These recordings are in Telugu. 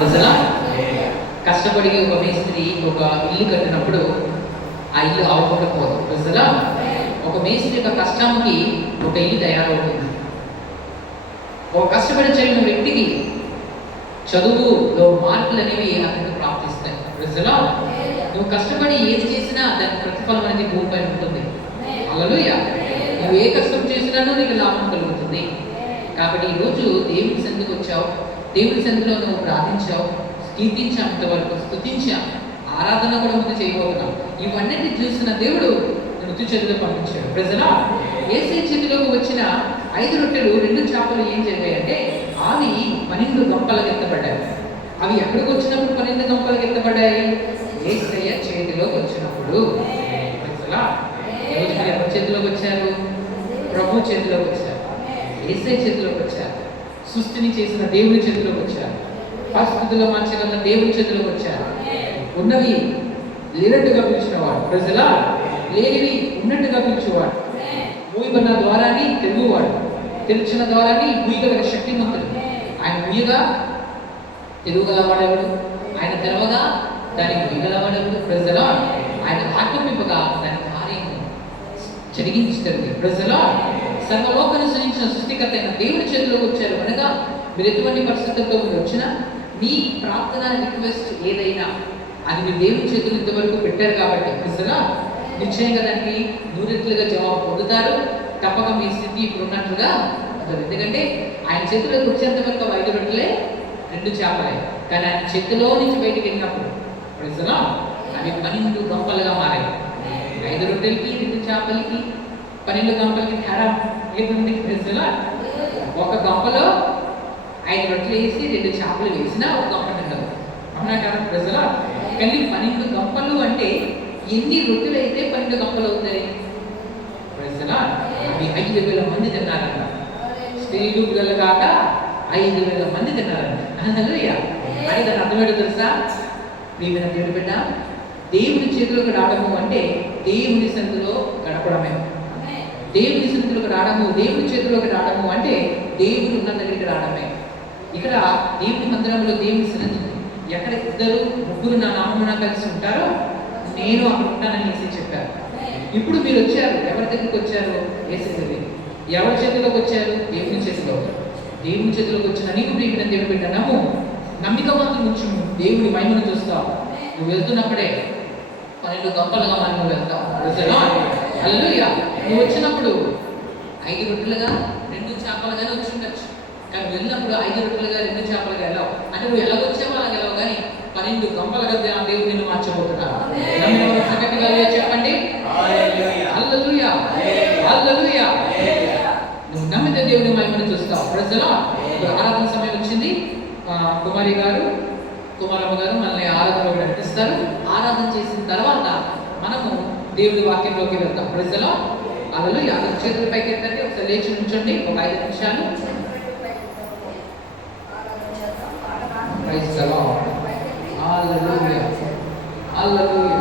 ప్రజలా కష్టపడి ఒక మేస్త్రి ఒక ఇల్లు కట్టినప్పుడు ఆ ఇల్లు అవ్వకుండా పోదు. ప్రజలా ఒక మేస్త్రి యొక్క కష్టానికి ఒక ఇల్లు తయారవుతుంది. ఒక కష్టపడి చదివిన వ్యక్తికి చదువులో మార్కులు అనేవి అతనికి ప్రాప్తిస్తాయి. ప్రజలా నువ్వు కష్టపడి ఏది చేసినా దానికి ప్రతిఫలం అనేది భూమిపైన ఉంటుంది. హల్లెలూయా. నువ్వు ఏ కష్టం చేసినానో నీకు లాభం కలుగుతుంది. కాబట్టి ఈరోజు దేవుని సన్నిధికి వచ్చావు, దేవుని సన్నిధిలో నువ్వు ప్రార్థించావు, కీర్తించాంత వరకు స్తుతించాం, ఆరాధన కూడా ముందు చేయబోతున్నాం. ఇవన్నిటిని చూసిన దేవుడు మృత్యు చేతిలో పంపించాడు. ప్రజలా యేసయ్య చేతిలోకి వచ్చిన 5 రొట్టెలు 2 చేపలు ఏం జరిగాయంటే అవి 12 గంపలకు ఎత్తబడ్డాయి. అవి ఎక్కడికి వచ్చినప్పుడు 12 గంపలకు ఎత్తబడ్డాయి? యేసయ్య చేతిలోకి వచ్చినప్పుడు. ప్రజలా ఈరోజు మీరు ఎవరి చేతిలోకి వచ్చారు? ప్రభు చేతిలోకి వచ్చారు, యేసయ్య చేతిలోకి వచ్చారు, సృష్టిని చేసిన దేవుని చేతిలోకి వచ్చారు, పరిస్థితుల్లో మార్చగల దేవుని చేతిలోకి వచ్చారు. ఉన్నవి లేనట్టుగా పిలిచినవాడు, ప్రజలా లేనివి ఉన్నట్టుగా పిలిచేవాడు, మూయబడిన ద్వారాన్ని తెలుగువాడు, తెరిచిన ద్వారాన్ని మూయగల శక్తిమంతుడు. ఆయన మూయగా తెలుగుగలవాడెవడు? ఆయన తెరవగా దానికి మూయగలవాడెవడు? ప్రజలా ఆయన ఆక్రమింపగా దాని కార్యం జరిగించుతుంది. ప్రజలా సర్వలోకాన్ని సృష్టించిన సృష్టికర్త అయిన దేవుని చేతిలోకి వచ్చారు అనగా మీరు ఎటువంటి పరిస్థితులతో మీరు వచ్చినా మీ ప్రార్థన రిక్వెస్ట్ ఏదైనా అది మీ దేవుని చేతులు ఇంతవరకు పెట్టారు కాబట్టి ప్రజలా నిశ్చయంగా దానికి 100 జవాబు పొందుతారు. తప్పక మీ స్థితి ఇప్పుడు ఉన్నట్లుగా ఉంటుంది. ఎందుకంటే ఆయన చేతిలోకి వచ్చేంత వరకు 5 రొట్టెలే 2 చేపలే. కానీ ఆయన చేతిలో నుంచి బయటికి వెళ్ళినప్పుడు ప్రజలా అవి 12 గంపలుగా మారాయి. 5 రొట్టెలకి 2 చేపలకి 12 గంపలకి తేడా ఏముంది? ప్రజలా ఒక గంపలో 5 రొట్టెలు వేసి 2 చేపలు వేసినా ఒక గంప నిండదు. అవునా కదా ప్రజలా? కానీ 12 గంపలు అంటే ఎన్ని రొట్టెలు అయితే 12 గంపలు అవుతాయి? ప్రజలా అవి 5,000 మంది తిన్నారంట. స్త్రీలు పిల్లలు కాక 5,000 మంది తిన్నారంట. హల్లెలూయా. అని దాని అర్థమేంటో తెలుసా? ప్రియమైన దేవుని బిడ్డ, దేవుని చేతిలోకి రావడము అంటే దేవుని సన్నిధిలో గడపడమే. దేవుని సన్నిధిలోకి రావడము, దేవుని చేతిలోకి రావడము అంటే దేవుడు ఉన్న దగ్గరికి రావడమే. ఇక్కడ దేవుని మందిరంలో దేవుని సన్నిధి ఎక్కడ 2-3 నా నామమున కలిసి ఉంటారో నేను అక్కడ ఉంటానని యేసయ్య చెప్పారు. ఇప్పుడు మీరు వచ్చారు, ఎవరి దగ్గరికి వచ్చారు? యేసయ్య దగ్గరికి. ఎవరి చేతిలోకి వచ్చారు? దేవుని చేతిలో. దేవుని చేతిలోకి వచ్చిన నీకు ప్రియమైన దేవుని బిడ్డ నమ్ము, నమ్మిక మాత్రం ఉంచుము, దేవుని మహిమను చూస్తావు. నువ్వు వెళ్తున్నప్పుడే 12 గంపలుగా మనం వెళ్తావు. హల్లెలూయా. నువ్వు వచ్చినప్పుడు 5 రొట్టెలుగా 2 చేపలుగానే వచ్చి ఉండొచ్చు. కానీ వెళ్ళినప్పుడు 5 రొట్టెలుగా 2 చేపలుగా వెళ్ళావు. అంటే నువ్వు ఎలా వచ్చావో అలా వెళ్ళావు, కానీ 12 గంపలుగా దేవుడు నిన్ను మార్చబోతున్నాడు. చెప్పండి హల్లెలూయా, హల్లెలూయా. నువ్వు నమ్మితే దేవుని మహిమను చూస్తావు. ప్రజలా ఆరాధన సమయం వచ్చింది. కుమారి గారు, కుమారమ్మ గారు మనల్ని ఆరాధనలో నడిపిస్తారు. ఆరాధన చేసిన తర్వాత మనము దేవుని వాక్యంలోకి వెళ్తాం. ప్రజలా హల్లెలూయా. చేతుల పైకి ఎత్తండి, ఒకసారి లేచి నుంచండి ఒక 5 నిమిషాలు. Praise the lord. Hallelujah, hallelujah.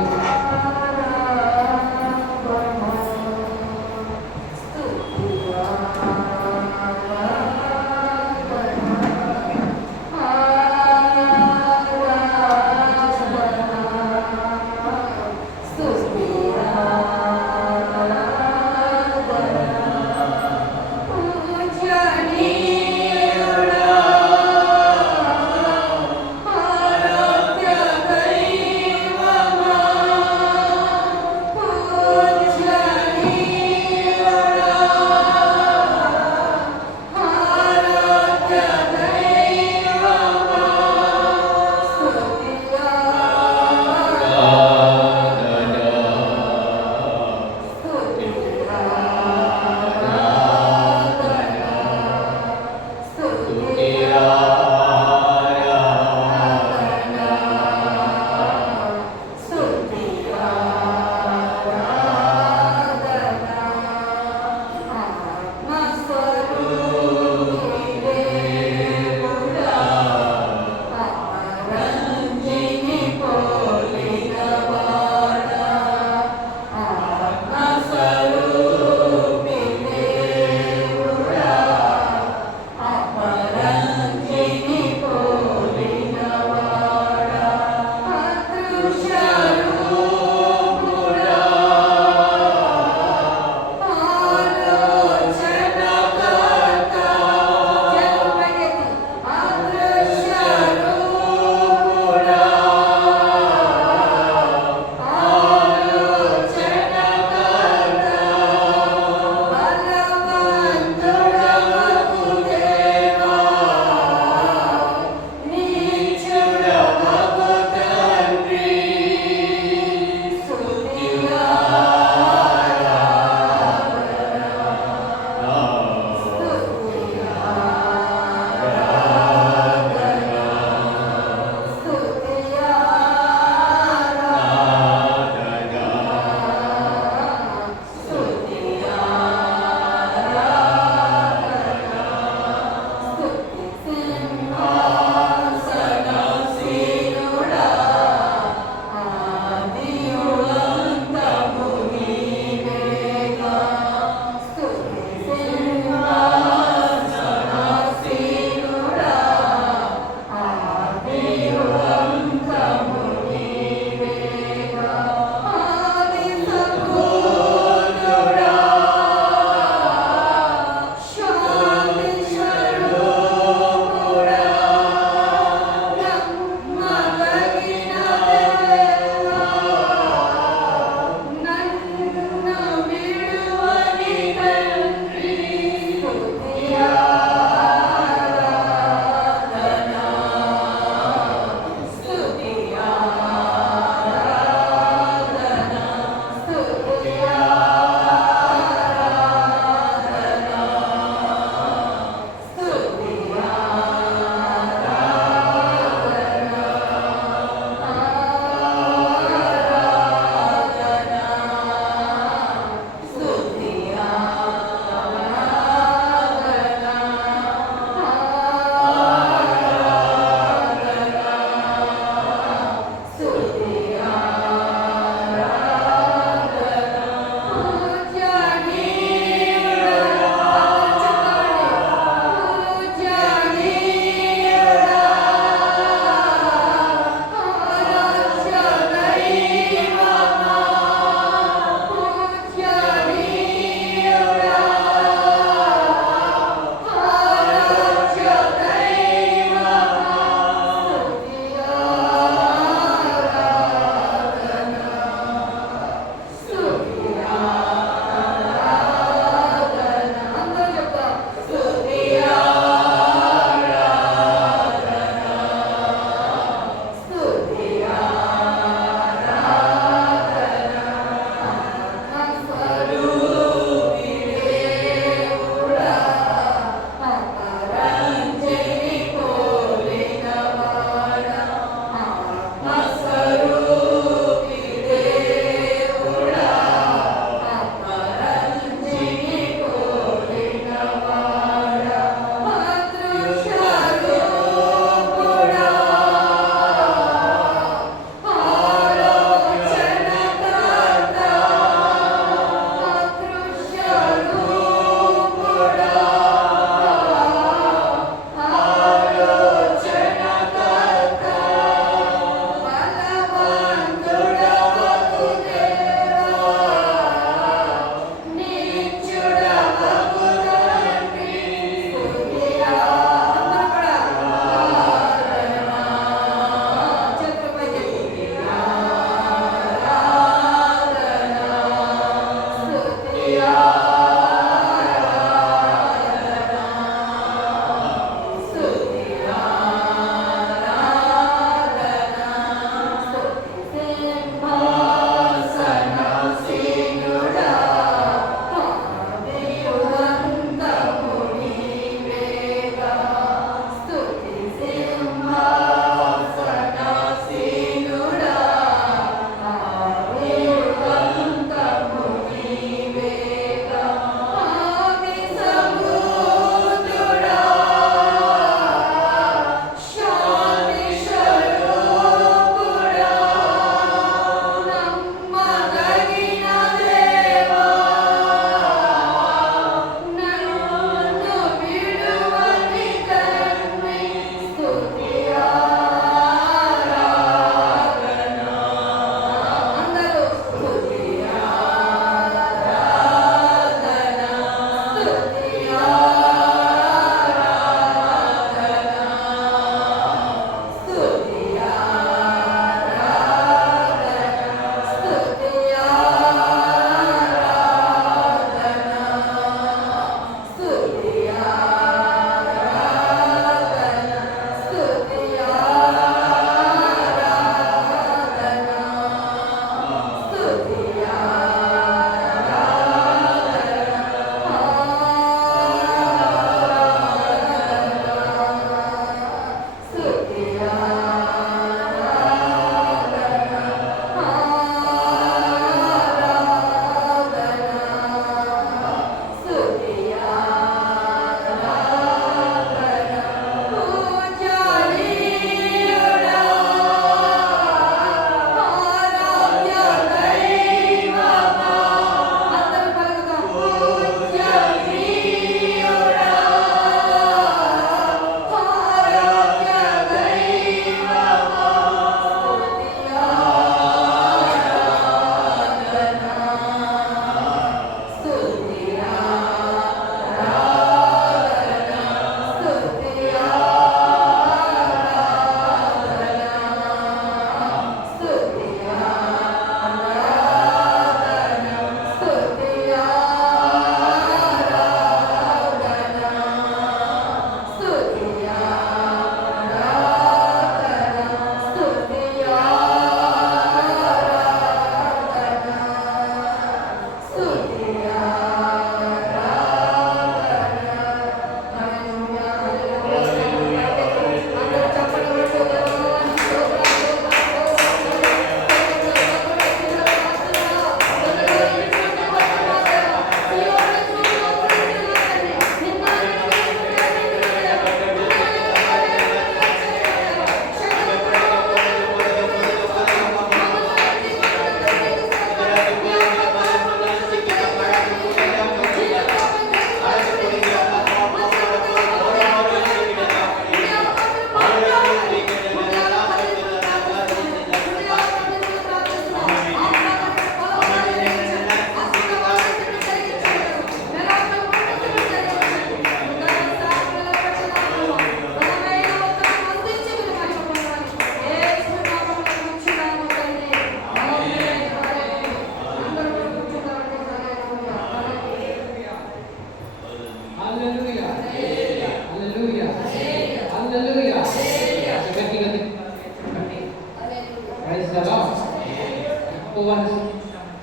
యెహోవాను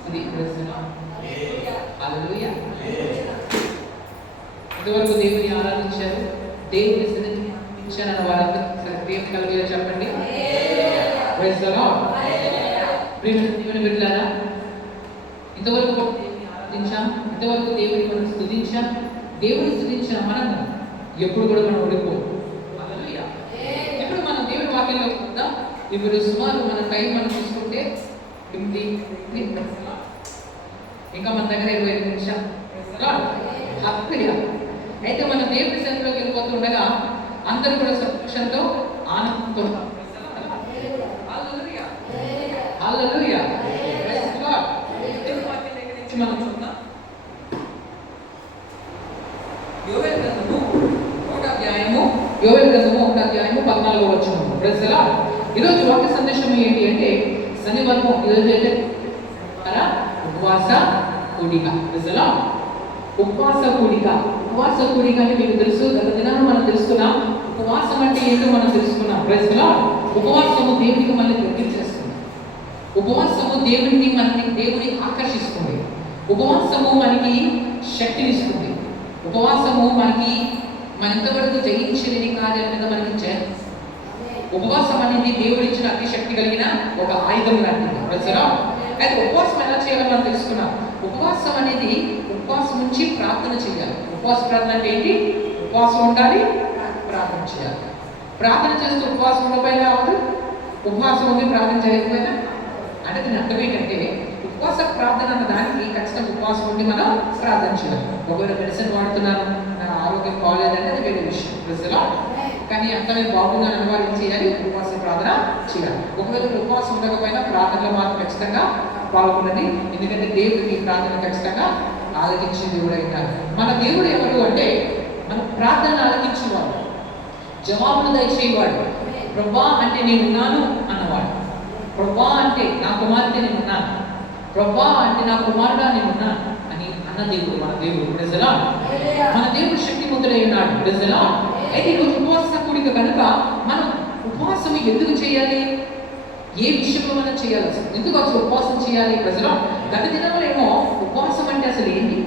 స్తుతించడం హల్లెలూయా. ఇంతవరకు దేవుని ఆరాధించారు, దేవుని స్తుతించారన్న వారందరూ ప్రేమ కలిగే చెప్పండి. Praise the Lord. ప్రియమైన దేవుని బిడ్డలారా, ఇంతవరకు దేవుని ఆరాధించాం, ఇంతవరకు దేవుని మనం స్తుతించాం. దేవుని స్తుతించిన మనము ఎప్పుడు కూడా మనం ఓడిపోం. హల్లెలూయా. ఇప్పుడు మనం దేవుని వాక్యంలో చూద్దాం. ఇప్పుడు సుమారు మన టైం మనం చూసుకుంటే ఇంకా మన దగ్గర 25 నిమిషాలు. హల్లెలూయా. అయితే మన దేవుని సన్నిధిలోకి వెళ్ళిపోతుండగా అందరూ కూడా సంతోషంతో ఆనందంతో హల్లెలూయా హల్లెలూయా ప్రైజ్ ది లార్డ్. దేవుని వాక్యం దగ్గర నుంచి మనం చూద్దాం. యోవేలు గ్రంథము 1వ అధ్యాయము 14వ వచనం. Praise the Lord. ఈరోజు వాక్య సందేశం ఏంటి అంటే శనివారం ఈరోజు అయితే ఉపవాస కూడిక. Praise the Lord. ఉపవాస కూడిక. ఉపవాస కూడిక అంటే మీకు తెలుసు, గత దినాన్ని మనం తెలుసుకున్నాం. ఉపవాసం అంటే ఏంటో మనం తెలుసుకున్నాం. Praise the Lord. ఉపవాసము దేవునికి మనల్ని దగ్గర చేస్తుంది. ఉపవాసము దేవుని ఆకర్షిస్తుంది. ఉపవాసము మనకి శక్తిని ఇస్తుంది. ఉపవాసము మనకి ఎంతవరకు జయించలేని కార్యాల మీద మనకి ఉపవాసం అనేది దేవుడు ఇచ్చిన అతి శక్తి కలిగిన ఒక ఆయుధం లాంటిది. Praise the Lord. అయితే ఉపవాసం ఎలా చేయాలో మనం తెలుసుకున్నాం. ఉపవాసం అనేది ఉపవాసం నుంచి ప్రార్థన చేయాలి. ఉపవాస ప్రార్థన అంటే ఏంటి? ఉపవాసం ఉండాలి, ప్రార్థన చేయాలి. ప్రార్థన చేస్తూ ఉపవాసం ఉండకపోయినా అవ్వదు, ఉపవాసం ఉండి ప్రార్థన చేయకపోయినా అంటే దీని అర్థం ఏంటంటే ఉపవాస ప్రార్థన అన్న దానికి ఖచ్చితంగా ఉపవాసం ఉండి మనం ప్రార్థన చేయాలి. ఒకవేళ మెడిసిన్ వాడుతున్నాను, నా ఆరోగ్యం బాగోలేదంటే అది వేరే విషయం. Praise the Lord. కానీ అంత నేను బాగున్నాను అన్న వారు ఏం చేయాలి? ఉపవాస ప్రార్థన చేయాలి. ఒకవేళ ఉపవాసం ఉండకపోయినా ప్రార్థనలో మాత్రం ఖచ్చితంగా పాల్గొనండి. ఎందుకంటే దేవుడు మీ ప్రార్థన ఖచ్చితంగా ఆలకించే దేవుడు అయినారు. మన దేవుడు ఎవరు అంటే మన ప్రార్థన ఆలకించేవాడు, జవాబును దయచేవాడు. ప్రభువా అంటే నేనున్నాను అన్నవాడు. ప్రభువా అంటే నా కుమార్తె నేనున్నాను, ప్రభువా అంటే నా కుమారుడా నేనున్నాను అని అన్న దేవుడు మన దేవుడు. Praise the Lord. మన దేవుడు శక్తిమంతుడై ఉన్నాడు. Praise the Lord. అయితే ఈరోజు ఉపవాస కూడిక కనుక మనం ఉపవాసం ఎందుకు చేయాలి? ఏ విషయంలో మనం చేయాలి? అసలు ఎందుకు అసలు ఉపవాసం చేయాలి? Praise the Lord. గత దినంలో ఏమో ఉపవాసం అంటే అసలు ఏంటి,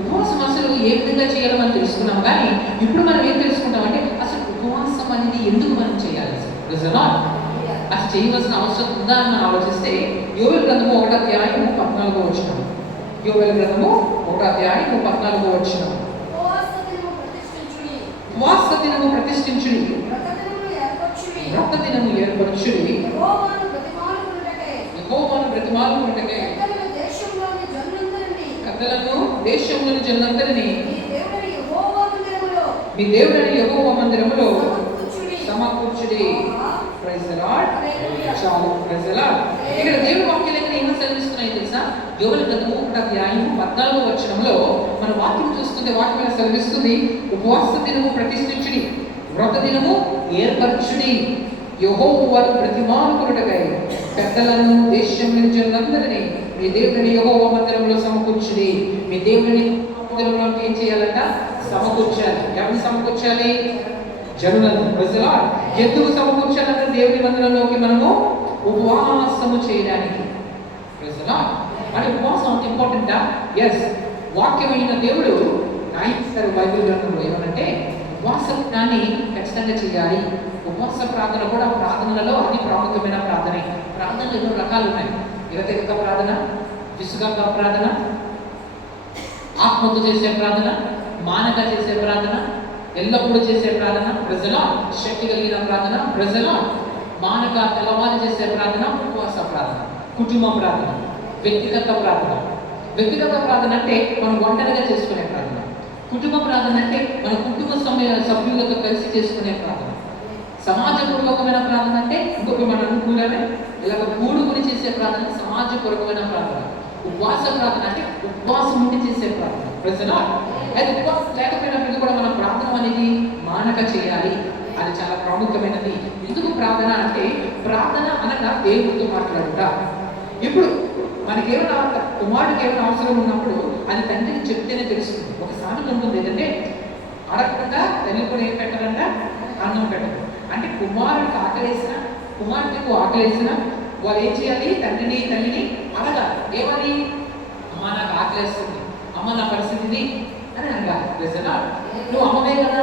ఉపవాసం అసలు ఏ విధంగా చేయాలో మనం తెలుసుకున్నాం. కానీ ఇప్పుడు మనం ఏం తెలుసుకుంటామంటే అసలు ఉపవాసం అనేది ఎందుకు మనం చేయాలి? అసలు చేయవలసిన అవసరం ఉందా అని మనం ఆలోచిస్తే యోవేలు గ్రంథము 1వ అధ్యాయము 14వ వచనం. యోవేలు గ్రంథము 1వ అధ్యాయము 14వ వచనం. ఉపవాస దినము ప్రతిష్ఠించుడి, వ్రత దినము ఏర్పరచుడి, యెహోవాను బ్రతిమాలుకొనుటకై పెద్దలను దేశంలోని జనులందరినీ మీ దేవుడైన యెహోవా మందిరములో సమకూర్చుడి. Praise the lord. చాలు. Praise the lord. ఇక్కడ దేవుని వాక్యాలు ఏమని సెలవిస్తున్నాయి తెలుసా? యోవేలు గ్రంథము 1వ అధ్యాయము 14వ వచనంలో మన వాక్యం చూస్తుంటే వాక్యం సెలవిస్తుంది, ఉపవాస దినము ప్రతిష్ఠించుడి, వ్రత దినము ఏర్పరచుడి, యెహోవాను బ్రతిమాలుకొనుటకై పెద్దలను దేశంలోని జనులందరినీ మీ దేవుని యెహోవా మందిరంలో సమకూర్చుడి. మీ దేవుని మందిరంలో ఏం చేయాలంట? సమకూర్చాలి. ఎవరిని సమకూర్చాలి? జనులను. Praise the Lord. ఎందుకు సమకూర్చాలంటే దేవుని మందిరంలోకి మనము ఉపవాసము చేయడానికి. Praise the Lord. అంటే ఉపవాసం అంత ఇంపార్టెంటా? ఎస్. వాక్యమైన దేవుడు రాయించారు బైబిల్ గ్రంథంలో ఏమనంటే ఉపవాసాన్ని ఖచ్చితంగా చేయాలి. ఉపవాస ప్రార్థన కూడా ప్రార్థనలలో అతి ప్రాముఖ్యమైన ప్రార్థనే. ప్రార్థనలు ఎన్నో రకాలు ఉన్నాయి. ఇరతెగక ప్రార్థన, విసుగక ప్రార్థన, ఆత్మతో చేసే ప్రార్థన, మానక చేసే ప్రార్థన, ఎల్లప్పుడూ చేసే ప్రార్థన, ప్రజల శక్తి కలిగిన ప్రార్థన, ప్రజల మానక తెల్లవారు చేసే ప్రార్థన, ఉపవాస ప్రార్థన, కుటుంబ ప్రార్థన, వ్యక్తిగత ప్రార్థన. వ్యక్తిగత ప్రార్థన అంటే మనం ఒంటరిగా చేసుకునే ప్రార్థన. కుటుంబ ప్రార్థన అంటే మన కుటుంబ సభ్యులతో కలిసి చేసుకునే ప్రార్థన. సమాజపూర్వకమైన ప్రార్థన అంటే ఇంకొక మన అనుకూలమే ఇలాగ కూడుకుని చేసే ప్రార్థన సమాజపూర్వకమైన ప్రార్థన. ఉపవాస ప్రార్థన అంటే ఉపవాసం ఉండి చేసే ప్రార్థన. ప్రజల అయితే ఉపవాసం లేకపోయినప్పటికీ కూడా మన ప్రార్థన అనేది మానక చేయాలి. అది చాలా ప్రాముఖ్యమైనది. ఎందుకు ప్రార్థన అంటే ప్రార్థన అనగా దేవుడితో మాట్లాడుట. ఇప్పుడు మనకేమైనా కుమారుడికి ఏమైనా అవసరం ఉన్నప్పుడు అది తండ్రికి చెప్తేనే తెలుస్తుంది. ఒక సామెత ఉంటుంది ఏంటంటే అడగకుండా తల్లి కూడా ఏం పెట్టాలంట? అన్నం పెట్టదు. అంటే కుమారుడికి ఆకలేసిన, కుమార్తెకు ఆకలేసిన వాళ్ళు ఏం చేయాలి? తండ్రిని తల్లిని అడగాలి. ఏమని? అమ్మ నాకు ఆకలేస్తుంది, అమ్మ నా పరిస్థితిని అని అడగాలి. ప్రజలా నువ్వు అమ్మవే కదా,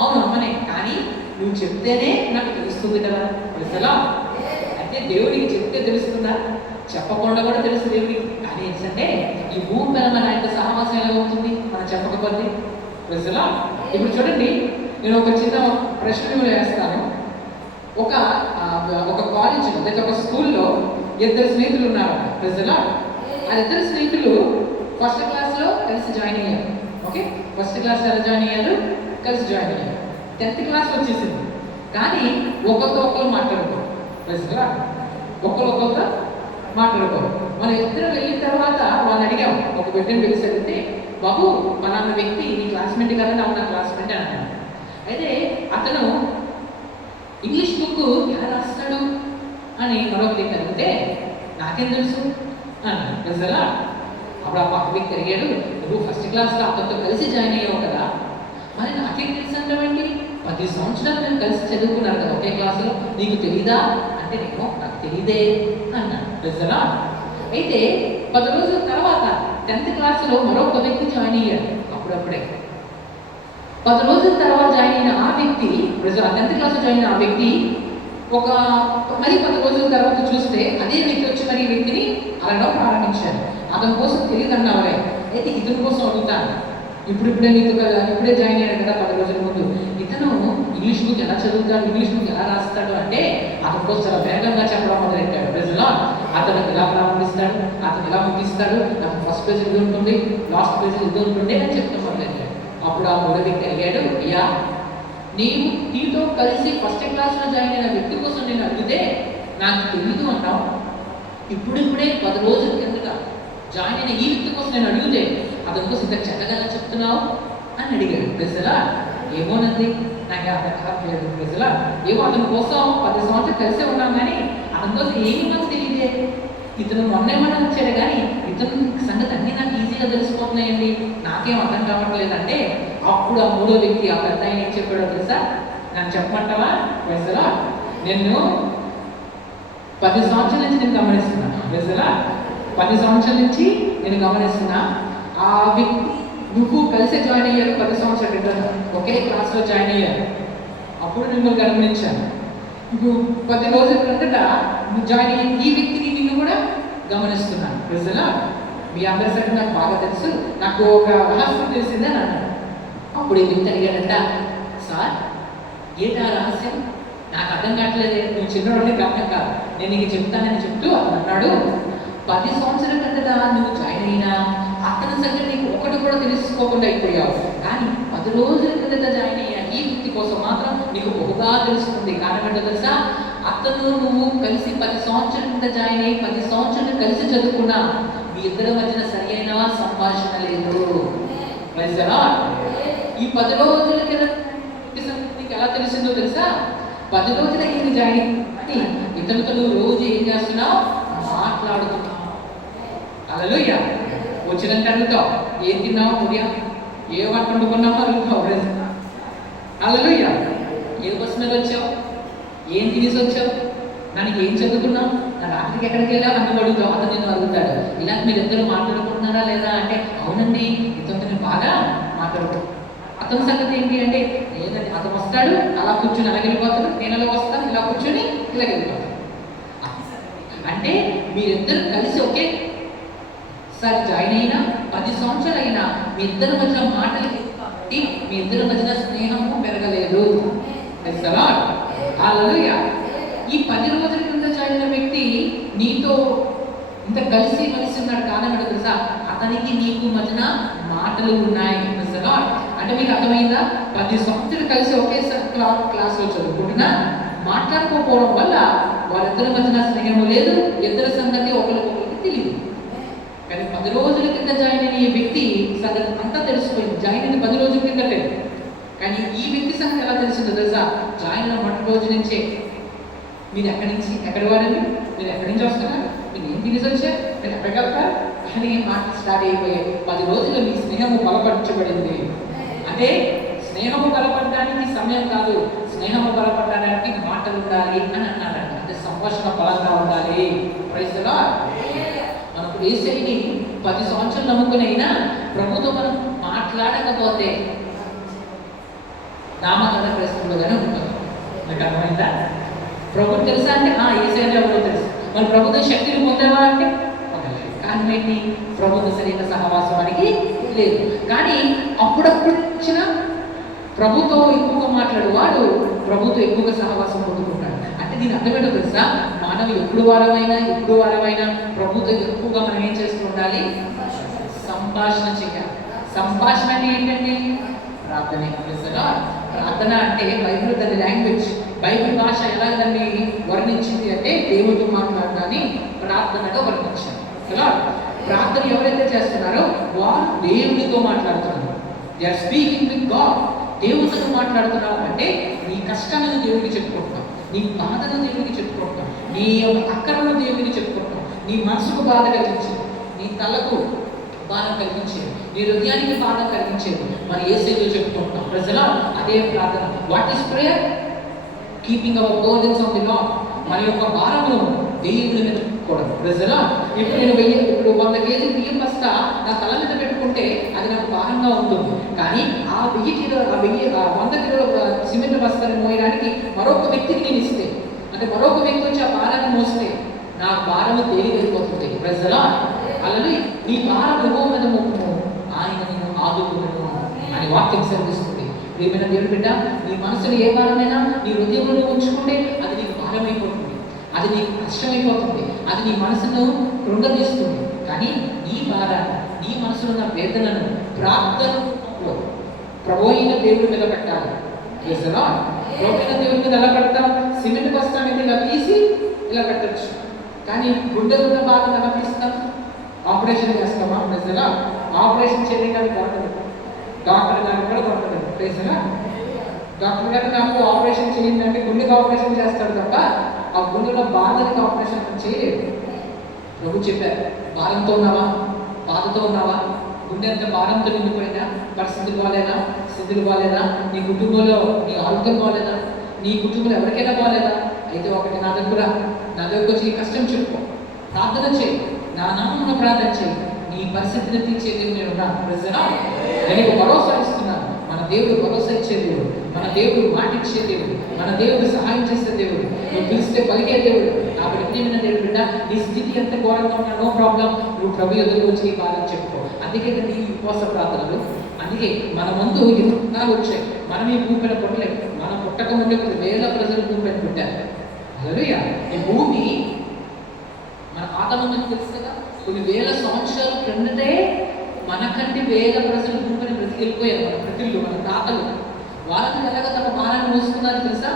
అవును అమ్మనే, కానీ నువ్వు చెప్తేనే నాకు తెలుస్తుంది కదా. ప్రజలా అయితే దేవుడికి చెప్తే తెలుస్తుందా? చెప్పకుండా కూడా తెలుసు దేవుడికి. కానీ ఏంటంటే ఈ భూమి మీద మన యొక్క సహవాసం ఎలా అవుతుంది మనం చెప్పకపోతే? ప్రజలా ఇప్పుడు చూడండి, నేను ఒక చిన్న ప్రశ్న వేస్తాను. ఒక కాలేజీలో లేదా ఒక స్కూల్లో ఇద్దరు స్నేహితులు ఉన్నారు. ప్రజలా ఆ ఇద్దరు స్నేహితులు ఫస్ట్ క్లాస్లో కలిసి జాయిన్ అయ్యారు. ఓకే, ఫస్ట్ క్లాస్ ఎలా జాయిన్ అయ్యారు? కలిసి జాయిన్ అయ్యారు. 10th క్లాస్ వచ్చేసింది, కానీ ఒకరితో ఒకరు మాట్లాడుకోరు. ప్రజలా ఒకరితో మాట్లాడుకోరు. మన ఇద్దరు వెళ్ళిన తర్వాత వాళ్ళని అడిగాము, ఒక బిడ్డను పిలిచి అడిగితే, బాబు పలానా వ్యక్తి నీ క్లాస్మేట్ కదా? నా క్లాస్మేట్ అని అన్నాడు. అయితే అతను ఇంగ్లీష్ బుక్ ఎలా రాస్తాడు అని మరొక వ్యక్తి అడిగితే, నాకేం తెలుసు అన్నాడు. ప్రజలా అప్పుడు ఆ పక్క వ్యక్తి అడిగాడు, నువ్వు ఫస్ట్ క్లాస్లో అతనితో కలిసి జాయిన్ అయ్యావు కదా, మరి నాకేం తెలుసు అంటావేంటి? 10 సంవత్సరాలు మేము కలిసి చదువుకున్నారు కదా ఒకే క్లాసులో, నీకు తెలీదా అంటే నేను నాకు తెలీదే అన్నాడు. ప్రజలా అయితే 10 రోజుల తర్వాత 10th క్లాస్లో మరొక వ్యక్తి జాయిన్ అయ్యాడు. అప్పుడప్పుడే 10 రోజుల తర్వాత జాయిన్ అయిన ఆ వ్యక్తి, 10th క్లాస్లో జాయిన్ అయిన ఆ వ్యక్తి మరి 10 రోజుల తర్వాత చూస్తే అదే వ్యక్తి వచ్చి మరి ఈ వ్యక్తిని అడగడం ప్రారంభించారు. అతని కోసం తెలియదు అన్నావులే, అయితే ఇతని కోసం అడుగుతాను. ఇప్పుడే నీకు కదా, ఇప్పుడే జాయిన్ అయ్యాడు కదా 10 రోజుల ముందు, ఇతను ఇంగ్లీష్ బుక్ ఎలా చదువుతాడు, ఇంగ్లీష్ బుక్ ఎలా రాస్తాడు అంటే అతని కోసం చాలా వేగంగా చెప్పడం మొదలెట్టాడు. ప్రజలో అతను ఎలా ప్రారంభిస్తాడు, అతను ఎలా ముగిస్తాడు, అతను ఫస్ట్ పేజ్ ఇది ఉంటుంది, లాస్ట్ పేజ్ ఇది ఉంటుంది అని చెప్తూ మొదలెట్టాడు. అప్పుడు ఆ మూడో వ్యక్తి అడిగాడు, అయ్యా నీతో కలిసి ఫస్ట్ క్లాస్లో జాయిన్ అయిన వ్యక్తి కోసం నేను అడిగితే నాకు తెలీదు అన్నావు, ఇప్పుడిప్పుడే 10 రోజుల కిందట జాయిన్ అయిన ఈ వ్యక్తి కోసం నేను అడిగితే అతని కోసం ఇంత చక్కగా చెప్తున్నావు అని అడిగాడు. ప్రజలా ఏమోనంది, నాకు అర్థం కావట్లేదు. ప్రజలా ఏమో అతని కోసం 10 సంవత్సరాలు కలిసే ఉన్నాం, కానీ అతని కోసం ఏమీ నాకు తెలియదే. ఇతను మొన్నేమన్నా వచ్చాడు, కానీ ఇతని సంగతి అన్నీ నాకు ఈజీగా తెలిసిపోతున్నాయండి, నాకేం అర్థం కావట్లేదంటే అప్పుడు ఆ మూడో వ్యక్తి ఆ పెద్ద ఆయన ఏం చెప్పాడో తెలుసా? నాకు చెప్పమంటావా? ప్రజలా నేను 10 సంవత్సరాల నుంచి నేను గమనిస్తున్నా. ప్రజలా 10 సంవత్సరాల నుంచి నేను గమనిస్తున్నా, ఆ వ్యక్తి నువ్వు కలిసే జాయిన్ అయ్యారు 10 సంవత్సరాల క్రితం, ఒకే క్లాస్లో జాయిన్ అయ్యారు. అప్పుడు నిన్ను గమనించాను. నువ్వు 10 రోజుల క్రిందట నువ్వు జాయిన్ అయ్యి ఈ వ్యక్తిని నిన్ను కూడా గమనిస్తున్నాను. ప్రజలా మీ అందరి సంగతి నాకు బాగా తెలుసు, నాకు ఒక రహస్యం తెలిసిందే అని అన్నాడు. అప్పుడు ఈ వ్యక్తి అడిగాడంట, సార్ ఏంటి ఆ రహస్యం? నాకు అర్థం కావట్లేదు, నువ్వు చిన్నవాడికి అర్థం కాదు, నేను నీకు చెప్తానని చెప్తూ అతను అన్నాడు, 10 సంవత్సరాల కిందట నువ్వు జాయిన్ అయినా అతని సంగతి నీకు ఒకటి కూడా తెలుసుకోకుండా అయిపోయావు, కానీ 10 రోజుల కిందట జాయిన్ అయ్యా ఈ వ్యక్తి కోసం మాత్రం నీకు బహుగా తెలుస్తుంది. కారణం ఏంటో తెలుసా? అతను నువ్వు కలిసి 10 సంవత్సరాల కింద జాయిన్ అయ్యి 10 సంవత్సరాలు కలిసి చదువుకున్నా, మీ ఇద్దరి మధ్యన సరి అయిన సంభాషణ లేదు. ఈ 10 రోజుల కింద నీకు ఎలా తెలిసిందో తెలుసా? 10 రోజుల కింద జాయిన్ అయ్యి ఇతనితో నువ్వు రోజు ఏం చేస్తున్నావు? మాట్లాడుతున్నావు. హల్లెలూయా. వచ్చినంత అడుగుతావు, ఏం తిన్నావు ఉదయం, ఏ వంట వండుకున్నావు అడుగుతావు. హల్లెలూయా. ఏ బస్సు మీద వచ్చావు, ఏం తినేసి వచ్చావు, నన్ను ఏం చదువుకున్నావు, నా రాత్రికి ఎక్కడికి వెళ్ళావు అని అడుగుతావు. అతను నేను అడుగుతాడు, ఇలా మీరిద్దరు మాట్లాడుకుంటున్నారా లేదా అంటే అవునండి ఇతనితో నేను బాగా మాట్లాడుకుంటాను. అతని సంగతి ఏంటి అంటే లేదండి, అతను వస్తాడు అలా కూర్చొని అలా వెళ్ళిపోతాడు, నేను అలా వస్తాను ఇలా కూర్చొని ఇలా వెళ్ళిపోతాను. అంటే మీరిద్దరు కలిసి ఒకేసారి జాయిన్ అయినా 10 సంవత్సరాలు అయినా మీ ఇద్దరి మధ్య మాటలు కాబట్టి మీ ఇద్దరి మధ్యన స్నేహము పెరగలేదు. హల్లెలూయా. ఈ 10 రోజుల కింద జాయిన్ అయిన వ్యక్తి నీతో ఇంత కలిసి కలిసి ఉన్నాడు, కారణం ఏంటో తెలుసా? అతనికి నీకు మధ్యన మాటలు ఉన్నాయి. అంటే మీకు అర్థమైందా? 10 సంవత్సరాలు కలిసి ఒకేసారి క్లాస్లో చదువుకుంటున్నా మాట్లాడుకోకపోవడం వల్ల వాళ్ళిద్దరి మధ్యన స్నేహము లేదు, ఇద్దరి సంగతి ఒకరికొకరికి తెలియదు. కానీ 10 రోజుల కింద జాయిన్ అయిన ఈ వ్యక్తి సంగతి అంతా తెలిసిపోయింది. జాయిన్ అయిన 10 రోజుల కిందటే, కానీ ఈ వ్యక్తి సంగతి ఎలా తెలిసిందో తెలుసా? జాయిన్ అయిన మొదటి రోజు నుంచే మీరు ఎక్కడి నుంచి ఎక్కడి వారండి, మీరు ఎక్కడి నుంచి వస్తున్నారు, మీరు ఏం తినేసి వచ్చారు, మీరు ఎక్కడికి వెళ్తారు అని మాటలు స్టార్ట్ అయిపోయాయి. 10 రోజులు మీ స్నేహము బలపరచబడింది. అంటే స్నేహము బలపడడానికి సమయం కాదు, స్నేహము బలపడడానికి మాటలు ఉండాలి అని అన్నాడు. అంటే సంభాషణ బలంగా ఉండాలి. Praise the Lord. మనకు యేసయ్యని 10 సంవత్సరాలు నమ్ముకునైనా ప్రభుతో మనం మాట్లాడకపోతే నామకరణ ప్రశ్నలుగానే ఉంటాం. మీకు అర్థమైందా? ప్రభు తెలుసా అంటే యేసయ్య ఎవరో తెలుసు. మరి ప్రభుత్వ శక్తిని పొందేవా అంటే కారణం ఏంటి? ప్రభుత్వ సరైన సహవాసం మనకి లేదు. కానీ అప్పుడప్పుడు ఇచ్చిన ప్రభుతో ఎక్కువగా మాట్లాడేవాడు ప్రభుతో ఎక్కువగా సహవాసం పొందుకుంటాడు. అంటే దీని అర్థమేంటో తెలుసా? మానవ ఎప్పుడు వారమైనా ప్రభుతో ఎక్కువగా మనం ఏం చేస్తూ ఉండాలి? సంభాషణ చేయాలి. సంభాషణ అంటే ఏంటండి? ప్రార్థనే. ప్రార్థన అంటే బైబిల్ దాని లాంగ్వేజ్, బైబిల్ భాష ఎలా దాన్ని వర్ణించింది అంటే దేవుడితో మాట్లాడడాన్ని ప్రార్థనగా వర్ణించింది కదా. ప్రార్థన ఎవరైతే చేస్తున్నారో వారు దేవుడితో మాట్లాడుతున్నారు. They are speaking with God. దేవుడితో మాట్లాడుతున్నావు అంటే నీ కష్టాలను దేవుడికి చెప్పుకుంటున్నావు, నీ బాధను దేవుడికి చెప్పుకుంటున్నావు, నీ అక్కరను దేవుడికి చెప్పుకుంటున్నావు, నీ మనసుకు బాధ కలిగించేది, నీ తలకు బాధ కలిగించేది, నీ హృదయానికి బాధ కలిగించేది మరి యేసయ్యతో చెప్పుకుంటున్నాం. ప్రజల అదే ప్రార్థన. What is prayer? Keeping hour burdens on the Lord. మన యొక్క భారమును దేవుడి మీద పెట్టుకోవడం. ప్రజల ఇప్పుడు నేను 100 కేజీలు బియ్యం బస్తా నా తల మీద పెట్టుకుంటే అది నాకు భారంగా ఉంటుంది. కానీ ఆ 100 కిలోల సిమెంట్ బస్తాన్ని మోయడానికి మరొక వ్యక్తికి నేను ఇస్తే, అంటే మరొక వ్యక్తి వచ్చి ఆ భారాన్ని మోస్తే నా భారము తేలికైపోతుంది. ప్రజల అలానే నీ భారం యెహోవా మీద మోపుము, ఆయన నిన్ను ఆదుకొనును అని వాక్యం సెలవిస్తుంది. ప్రియమైన దేవుని బిడ్డ, నీ మనసులో ఏ భారమైనా నీ హృదయంలో ఉంచుకుంటే అది నీకు భారమైపోతుంది, అది నీకు కష్టమైపోతుంది, అది నీ మనసును కృంగతీస్తుంది. కానీ నీ భారాన్ని, నీ మనసులో ఉన్న వేదనను ప్రార్థనలో ప్రభు అయిన దేవుడి మీద పెట్టాలి. ప్రభు అయిన దేవుడి మీద ఎలా పెడతాం? సిమెంట్ బస్తా మీద ఇలా తీసి ఇలా పెట్టచ్చు. కానీ గుండెలో ఉన్న భాగం ఎలా తీస్తాం? ఆపరేషన్ చేస్తామా? ప్రజలా ఆపరేషన్ చేయడానికి దొరకదు. డాక్టర్ గారు కూడా దొరకదు. ప్రజలా డాక్టర్ గారు నాకు ఆపరేషన్ చేయండి అంటే గుండెకి ఆపరేషన్ చేస్తాడు తప్ప ఆ గుండెలో బాధకి ఆపరేషన్ చేయలేదు. ప్రభు చెప్పారు, భారంతో ఉన్నావా, బాధతో ఉన్నావా, గుండె ఎంత భారంతో నిండిపోయినా, పరిస్థితులు బాగాలేదా, స్థితులు బాగాలేదా, నీ కుటుంబంలో నీ ఆరోగ్యం బాగాలేదా, నీ కుటుంబంలో ఎవరికైనా బాగాలేదా, అయితే ఒకటి నా దగ్గరకు వచ్చి కష్టం చెప్పుకో, ప్రార్థన చేయి, నా నామమున ప్రార్థన చేయి, నీ పరిస్థితిని తీర్చేది నేను ఉన్నాను. ప్రజలా నేను భరోసా ఇస్తున్నాను. మన దేవుడు భరోసా ఇచ్చే దేవుడు, మన దేవుడు మాట ఇచ్చే దేవుడు, మన దేవుడు సహాయం చేసే దేవుడు, నువ్వు పిలిస్తే పలికే దేవుడు. కాబట్టి ప్రియమైన దేవుడు బిడ్డ, నీ స్థితి ఎంత ఘోరంగా ఉన్నా నో ప్రాబ్లం, నువ్వు ప్రభు ఎదురు వచ్చి బాధను చెప్పుకో. అందుకే ఈ ఉపవాస ప్రార్థనలు, అందుకే మన ముందు ఎంత వచ్చాయి. మనం ఈ భూమి పైన పుట్టలేదు. మనం పుట్టక ముందే వేల ప్రజలు భూమి పైన పుట్టారు. హల్లెలూయా. ఈ భూమి మన పాత ముందు తెలుసు కదా, కొన్ని వేల సంవత్సరాల క్రిందటే మనకంటే వేల ప్రజలు భూమి పైన బ్రతికెళ్ళిపోయారు. మన ప్రతిళ్ళు, మన తాతలు, వాళ్ళని ఎలాగ తమ భారాన్ని మోసుకున్నారు తెలుసా?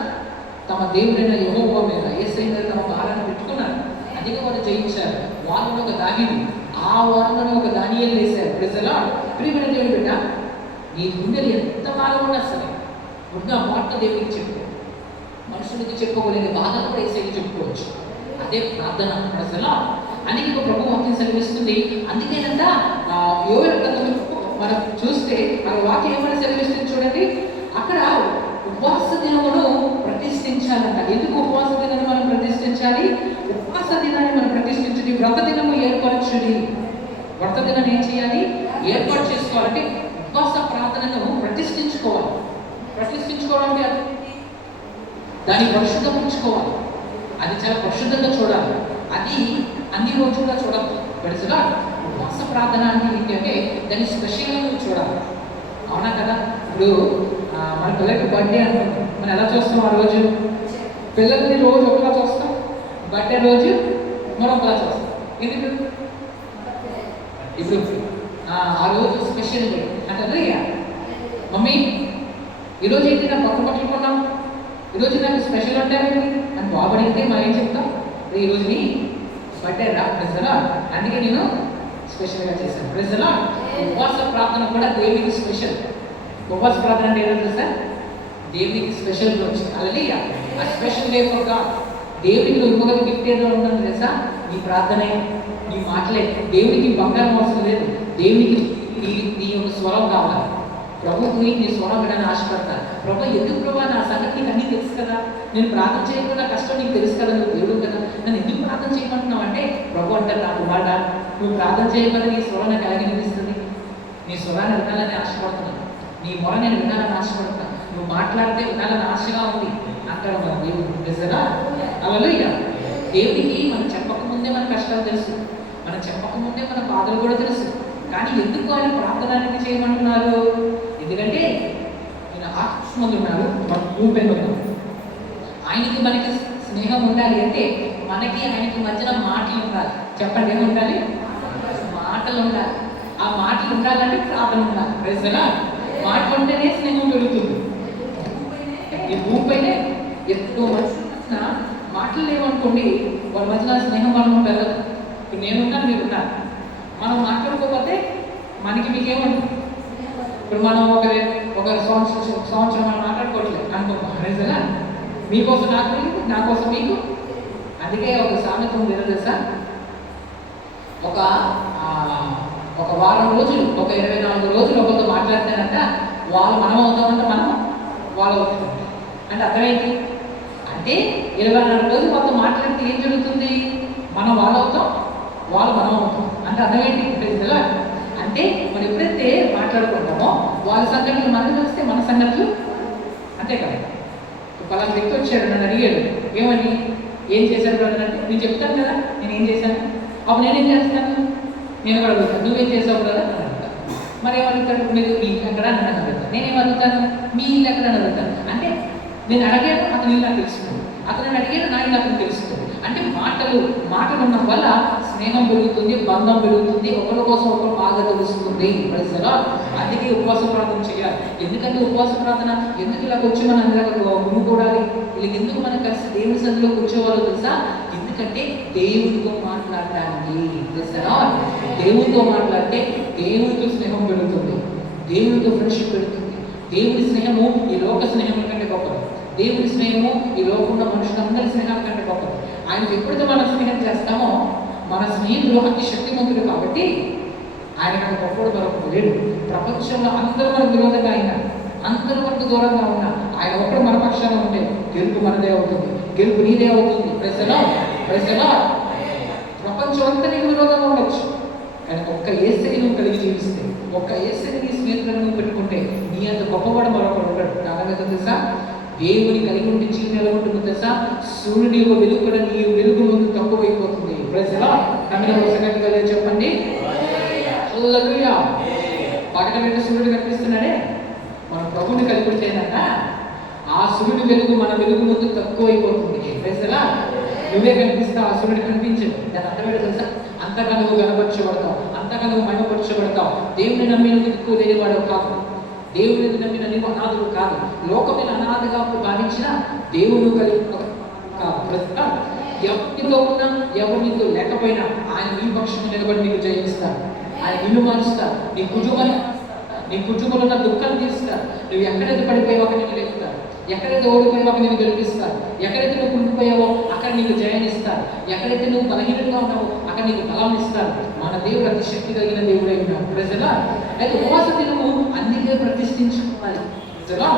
తమ దేవుడైన యెహోవా మీద, యేసయ్య మీద తమ భారాన్ని పెట్టుకున్నారు. అందుకే వాళ్ళు జయించారు. వాళ్ళలో ఒక దావీదు, ఆ వారంలో ఒక దానియేలు వేశారు. ప్రజలా ప్రియమైన దేవుడు బిడ్డ, నీ గుండెలు ఎంత బాగా ఉన్నా సరే ఉన్న మాట దేవుడికి చెప్పుకో. మనుషులకి చెప్పుకోలేని బాధను కూడా యేసయ్యకి చెప్పుకోవచ్చు. అదే ప్రార్థన. ప్రజలా అందుకే ఒక ప్రభు వాక్యం సెలవిస్తుంది. అందుకేనంట యోవేలు గ్రంథంలో మనం చూస్తే ఆ వాక్యం ఏమైనా సెలవిస్తుంది చూడండి. అక్కడ ఉపవాస దినమును ప్రతిష్ఠించాలంట. ఎందుకు ఉపవాస దినాన్ని మనం ప్రతిష్ఠించాలి? ఉపవాస దినాన్ని మనం ప్రతిష్ఠించుడి, వ్రత దినము ఏర్పరచుడి. వ్రత దినాన్ని ఏం చేయాలి? ఏర్పాటు చేసుకోవాలంటే ఉపవాస ప్రార్థనను ప్రతిష్ఠించుకోవాలి. ప్రతిష్ఠించుకోవాలంటే దాన్ని పరిశుద్ధం ఉంచుకోవాలి. అది చాలా పరిశుద్ధంగా చూడాలి. అది అన్ని రోజుల్లో చూడద్దు. తెలుసుగా ఉపవాస ప్రార్థన అంటే ఏంటంటే దాన్ని స్పెషల్గా నువ్వు చూడాలి. అవునా కదా? ఇప్పుడు మన పిల్లలకి బర్త్డే అనుకుంటాం, మనం ఎలా చూస్తాం? ఆ రోజు పిల్లల్ని రోజు ఒకలా చూస్తాం, బర్త్డే రోజు మరొకలా చూస్తాం. ఎందుకు? ఇప్పుడు ఆ రోజు స్పెషల్ డే అంటే మమ్మీ ఈరోజు ఏంటి నాకు కొత్త బట్టలు కొన్నాం, ఈరోజు నాకు స్పెషల్ ఉంటాయండి అని బాబు అడిగితే మనం ఏం చెప్తాం? ఈరోజు నీ బర్త్డే రా ప్రజలా, అందుకే నేను స్పెషల్గా చేశాను. ప్రజలా ఉపవాస ప్రార్థన కూడా దేవునికి స్పెషల్. ఉపవాస ప్రార్థన అంటే ఏంటంటే సార్, దేవునికి స్పెషల్ రోజు. అలాగే ఆ స్పెషల్ డే ఫర్ గాడ్. దేవునికి నువ్వు ఇవ్వగల గిఫ్ట్ ఏదో ఉందని తెలుసా? నీ ప్రార్థనే, నీ మాటలే. దేవునికి బంగారం అవసరం లేదు. దేవునికి నీ యొక్క స్వరం కావాలి. ప్రభుత్వం నీ స్వరం వినని ఆశపడతాను. ప్రభు ఎందుకు ప్రభావ నా సంగతి నీకు అన్నీ తెలుసు కదా, నేను ప్రార్థన చేయకుండా కష్టం నీకు తెలుసు కదా, నువ్వు దేవుడు కదా, ప్రార్థన చేయమంటున్నావు అంటే ప్రభు అంటారు నాకు మాట, నువ్వు ప్రార్థన చేయకపోతే నీ స్వరం నాకు ఎలా వినిపిస్తుంది? నీ స్వరాన్ని వినాలని ఆశపడుతున్నాను, నీ మొర నేను వినాలని ఆశపడుతున్నాను, నువ్వు మాట్లాడితే వినాలని ఆశగా ఉంది అంటాడు మన దేవుడు. నిజంగా హల్లెలూయా. దేవుడికి మనం చెప్పకముందే మన కష్టాలు తెలుసు, మనం చెప్పకముందే మన బాధలు కూడా తెలుసు. కానీ ఎందుకు ఆయన ప్రార్థన అనేది చేయమంటున్నారు? ఎందుకంటే ఆయన ఆత్మమంది ఉన్నారు, మన భూపెన్ ఉన్నారు. ఆయనకి మనకి స్నేహం ఉండాలి అంటే మనకి ఆయనకి మధ్యన మాటలు ఉండాలి. చెప్పండి, ఏమి ఉండాలి? మాటలు ఉండాలి. ఆ మాటలు ఉండాలంటే ప్రార్థన ఉండాలి. ప్రజలా మాటలు ఉంటేనే స్నేహం పెరుగుతుంది. ఈ భూమిపైనే ఎంతో మనుషులు మాటలు లేవనుకోండి, వాళ్ళ మధ్యన స్నేహం మనం పెరగదు. ఇప్పుడు నేనున్నాను, మీరున్నారు, మనం మాట్లాడుకోకపోతే మనకి మీకేమంటుంది? ఇప్పుడు మనం ఒక సంవత్సరం మనం మాట్లాడుకోవట్లేదు అనుకుంటాం. నిజంగా మీకోసం నాకు మీకు, నా కోసం మీకు. అందుకే ఒక సామెత ఉంది తెలుసా, ఒక వారం రోజులు, ఒక 24 రోజులు ఒకరితో మాట్లాడితేనంట వాళ్ళు మనం అవుతామంటే మనం వాళ్ళు అవుతాం. అంటే అర్థమైంది అంటే 24 రోజులు మొత్తం మాట్లాడితే ఏం జరుగుతుంది? మనం వాళ్ళు అవుతాం, వాళ్ళు మనం అవుతాం. అంటే అర్థమేంటి తెలుసా? అంటే మనం ఎప్పుడైతే మాట్లాడుకుంటామో వాళ్ళ సంఘటనలు మనకు తెలిస్తే మన సంఘటనలు అంతే కదా. పలానా వ్యక్తి వచ్చాడు, నన్ను అడిగాడు, ఏమని, ఏం చేశాడు బ్రదర్ అంటే, నేను చెప్తాను కదా నేను ఏం చేశాను. అప్పుడు నేనేం చేస్తాను? నేను కూడా అడుగుతాను, నువ్వేం చేసావు బ్రదర్ అని అడుగుతాను. మరి ఏమడుగుతాడు? మీరు ఈ ఇల్లు ఎక్కడ అని అడుగుతాను. నేనేం అడుగుతాను? మీ ఇల్లు ఎక్కడ అని అడుగుతాను. అంటే నేను అడిగాను, అతని ఇల్లు నాకు తెలుస్తుంది, అతను అడిగాను, నా ఇల్లు అతను తెలుస్తుంది. అంటే మాటలు ఉండడం వల్ల స్నేహం పెరుగుతుంది, బంధం పెరుగుతుంది, ఒకరి కోసం ఒకరు బాగా తెలుస్తుంది. అందుకే ఉపవాస ప్రార్థన చేయాలి. ఎందుకంటే ఉపవాస ప్రార్థన ఎందుకు ఇలా వచ్చి మనం అందరూ గుమికూడాలి, ఇలా ఎందుకు మనం కలిసి దేవుని సన్నిధిలో కూర్చోవాలో తెలుసా? ఎందుకంటే దేవునితో మాట్లాడడానికి. తెలుసా? దేవునితో మాట్లాడితే దేవునితో స్నేహం పెరుగుతుంది, దేవునితో ఫ్రెండ్షిప్ పెరుగుతుంది. దేవుని స్నేహము ఈ లోక స్నేహం కంటే గొప్పది. దేవుని స్నేహము ఈ లోకంలో మనుషులందరి స్నేహాల కంటే గొప్పది. ఆయనకు ఎప్పుడైతే మనం స్నేహం చేస్తామో మన స్నేహితులు అతి శక్తిమంతుడు కాబట్టి ఆయన కంటే గొప్పడు మరొకటి లేడు. ప్రపంచంలో అందరూ మనకు విరోధంగా అయినా, అందరూ మనకు దూరంగా ఉన్నా, ఆయన ఒక్కడు మన పక్షాన ఉంటే గెలుపు మనదే అవుతుంది, గెలుపు నీదే అవుతుంది. ప్రజలా ప్రపంచం అంతా నీకు విరోధంగా ఉండొచ్చు, కానీ ఒక్క యేసుని నువ్వు కలిగి జీవిస్తే, ఒక్క యేసుని నీ స్నేహితులను నువ్వు పెట్టుకుంటే నీ అంత గొప్పవాడు మరొకడు ఉంటాడు. కారణం తెలుసా? దేవుని కలిగి ఉంటే జీవితం ఎలా ఉంటుందో తెలుసా? సూర్యుడి యొక్క వెలుగు కూడా నీ వెలుగు ముందు తక్కువైపోతుంది. ప్రజలా సంగతి చెప్పండి. హల్లెలూయా. పగట సూర్యుడు కనిపిస్తున్నాడే, మన ప్రభుని కలిగి ఉంటేనట ఆ సూర్యుడి వెలుగు మన వెలుగు ముందు తక్కువైపోతుంది. ప్రజలా నువ్వే కనిపిస్తావు, ఆ సూర్యుడు కనిపించదు. దాని అర్థమేంటో తెలుసా? అంతగా నువ్వు గనపరచబడతావు, అంతగా నువ్వు మహిమపరచబడతావు. దేవుని నమ్మి నువ్వు దిక్కు లేనివాడు కాదు, దేవుని నమ్మిన నీవు అనాథుడు కాదు, లోకమైన అనాథగా భావించిన దేవుడు కలిగి కాదు. ఎవరితో ఉన్నా ఎవరితో లేకపోయినా ఆయన నీ పక్షం నిలబడి నీకు జయిస్తారు. ఆయన నిన్ను మారుస్తారు, నీ కుటుంబంలో ఉన్న దుఃఖాన్ని తీరుస్తారు. నువ్వు ఎక్కడైతే పడిపోయావో అక్కడ నీకు లేపుతారు, ఎక్కడైతే ఓడిపోయావో అక్కడ నీకు గెలిపిస్తారు, ఎక్కడైతే నువ్వు కుండిపోయావో అక్కడ నీకు జయాన్నిస్తారు, ఎక్కడైతే నువ్వు బలహీనంగా ఉన్నావో అక్కడ నీకు బలాన్ని ఇస్తారు. మన దేవుడు అతి శక్తి కలిగిన దేవుడై ఉన్నాడు. ప్రజలా అయితే ఉపవాస దినము అందుకే ప్రతిష్ఠించుకోవాలి. ప్రజలా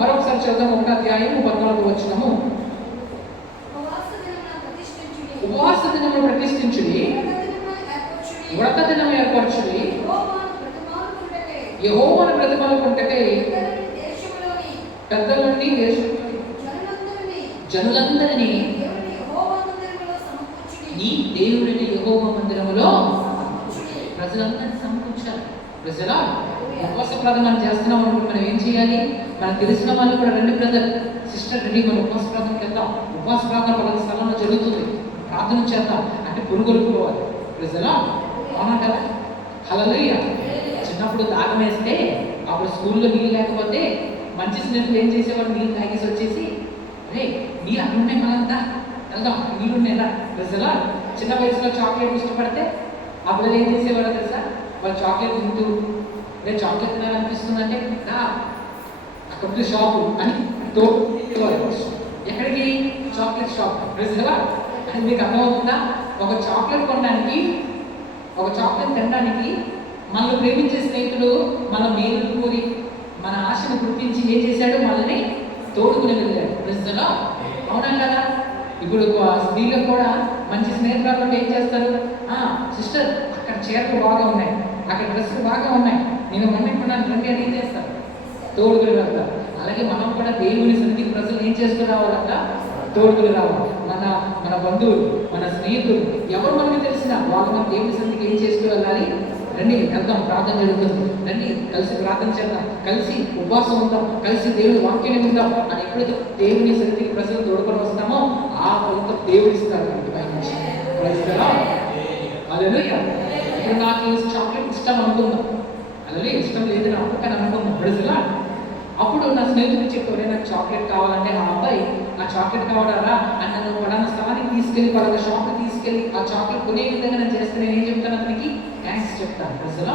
మరొకసారి చదువుదాం. 1వ అధ్యాయం 14వ వచనము. ఉపవాస దినమును ప్రతిష్ఠించుడి, వ్రత దినము ఏర్పరచుడి, యెహోవాను బ్రతిమాలుకొనుటకై పెద్దల నుండి జనులందరినీ నీ దేవుడిని యెహోవా మందిరములో ప్రజలందరినీ సమకూర్చాలి. ప్రజలా ఉపవాస ప్రార్థన చేస్తున్నాం అనుకుంటే మనం ఏం చేయాలి? మనకు తెలిసిన వాళ్ళు కూడా రండి బ్రదర్ సిస్టర్ రండి, మనం ఉపవాస ప్రార్థనకి వెళ్దాం. ఉపవాస ప్రార్థన పలానా స్థలంలో జరుగుతుంది, ప్రార్థన చేద్దాం అంటే పురుగొలుపుకోవాలి. ప్రజలా అవునా కదా? హల్లెలూయా. చిన్నప్పుడు దాగం వేస్తే అప్పుడు స్కూల్లో నీళ్ళు లేకపోతే మంచి స్నేహితులు ఏం చేసేవాడు? నీళ్ళు తాగేసి వచ్చేసి, రే నీళ్ళు అన్నీ ఉన్నాయి మనంతా వెళ్దాం, నీళ్ళు ఉన్నాయిరా. ప్రజలా చిన్న వయసులో చాక్లెట్ ఇష్టపడితే అప్పుడు ఏం చేసేవాడో తెలుసా? వాళ్ళు చాక్లెట్ తింటూ, రే చాక్లెట్ తినాలనిపిస్తుందంటే రా అక్కడ షాపు అని ఎక్కడికి? Chocolate shop. ప్రజలా అని మీకు అర్థమవుతుందా? ఒక చాక్లెట్ కొనడానికి, ఒక చాక్లెట్ తినడానికి మనల్ని ప్రేమించే స్నేహితుడు మన మేలు కోరి మన ఆశను గుర్తించి ఏం చేశాడు? మనల్ని తోడుకుని వెళ్ళాడు. ప్రజలా అవునా కదా? ఇప్పుడు స్త్రీలకు కూడా మంచి స్నేహితురాలు అంటే ఏం చేస్తారు? సిస్టర్ అక్కడ చీరలు బాగా ఉన్నాయి, అక్కడ డ్రెస్సులు బాగా ఉన్నాయి, నేను మమ్మీకున్నాను రండి అని ఏం చేస్తారు? తోడుగులు వెళ్తారు. అలాగే మనం కూడా దేవుని సన్నిధికి ప్రజలు ఏం చేస్తూ రావాలంట? తోడుగులు రావాలి. మన బంధువులు, మన స్నేహితులు, ఎవరు మనకి తెలిసినా వాళ్ళు మన దేవుని సన్నిధికి ఏం చేస్తూ వెళ్ళాలి? రండి వెళ్దాం, ప్రార్థన జరుగుతుంది, రండి కలిసి ప్రార్థన చేద్దాం, కలిసి ఉపవాసం ఉందాం, కలిసి దేవుని వాక్యం విందాం అని ఎప్పుడైతే దేవుని సన్నిధికి ప్రజలు తోడుకొని వస్తామో ఆ ఫలితం దేవుడు ఇస్తారు. ఇప్పుడు నాకు చాక్లెట్ ఇష్టం అనుకుందాం, అలాగే ఇష్టం లేదు నాకు కానీ అనుకుందాం ప్రజలా. అప్పుడు నా స్నేహితుడు చెప్పారు, నాకు చాక్లెట్ కావాలంటే ఆ అబ్బాయి ఆ చాక్లెట్ కావాలరా అని నన్ను పలానా స్థానానికి తీసుకెళ్ళి పలానా షాప్కి తీసుకెళ్ళి ఆ చాక్లెట్ కొనే విధంగా నేను చేస్తే నేను ఏం చెప్తాను? అతనికి థ్యాంక్స్ చెప్తాను ప్రజలా.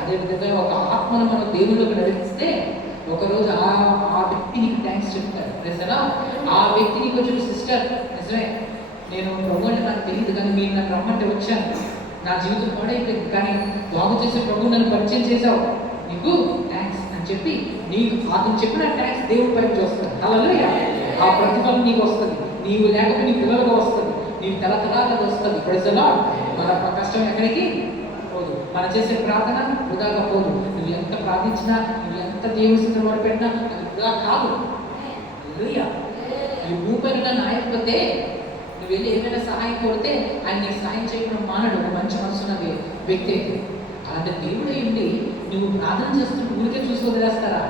అదేవిధంగా ఒక ఆత్మను మనం దేవుళ్ళకి నడిపిస్తే ఒకరోజు ఆ వ్యక్తి నీకు థ్యాంక్స్ చెప్తాడు ప్రజలా. ఆ వ్యక్తి నీకు వచ్చి సిస్టర్ నిజమే నేను ప్రభు అంటే నాకు తెలియదు కానీ మీరు నన్ను రమ్మంటే వచ్చాను, నా జీవితం పాడైపోయింది కానీ బాగు చేసే ప్రభు నన్ను పరిచయం చేశావు, నీకు థ్యాంక్స్ అని చెప్పి నీకు అతను చెప్పిన థ్యాంక్స్ దేవుడి పైకి వస్తుంది. హల్లెలూయా. ఆ ప్రతిఫలం నీకు వస్తుంది, నీవు లేకపోతే నీ పిల్లలకు వస్తుంది, నీకు తరతరాలకు వస్తుంది ప్రజలా. మన కష్టం ఎక్కడికి పోదు, మనం చేసే ప్రార్థన వృధాగా పోదు. నువ్వు ఎంత ప్రార్థించినా, నువ్వు ఎంత దేవుని మొదలుపెట్టినా అది వృధా కాదు. హల్లెలూయా. ఈ భూపైన నాయకపోతే నువ్వు వెళ్ళి ఏమైనా సహాయం కోరితే ఆయన నీకు సహాయం చేయడం మానడు, మంచి మనసున్న వ్యక్తి. అలాంటి దేవుడు ఏంటి నువ్వు ప్రార్థన చేస్తుంటే ఊరికే చూసి వదిలేస్తారా?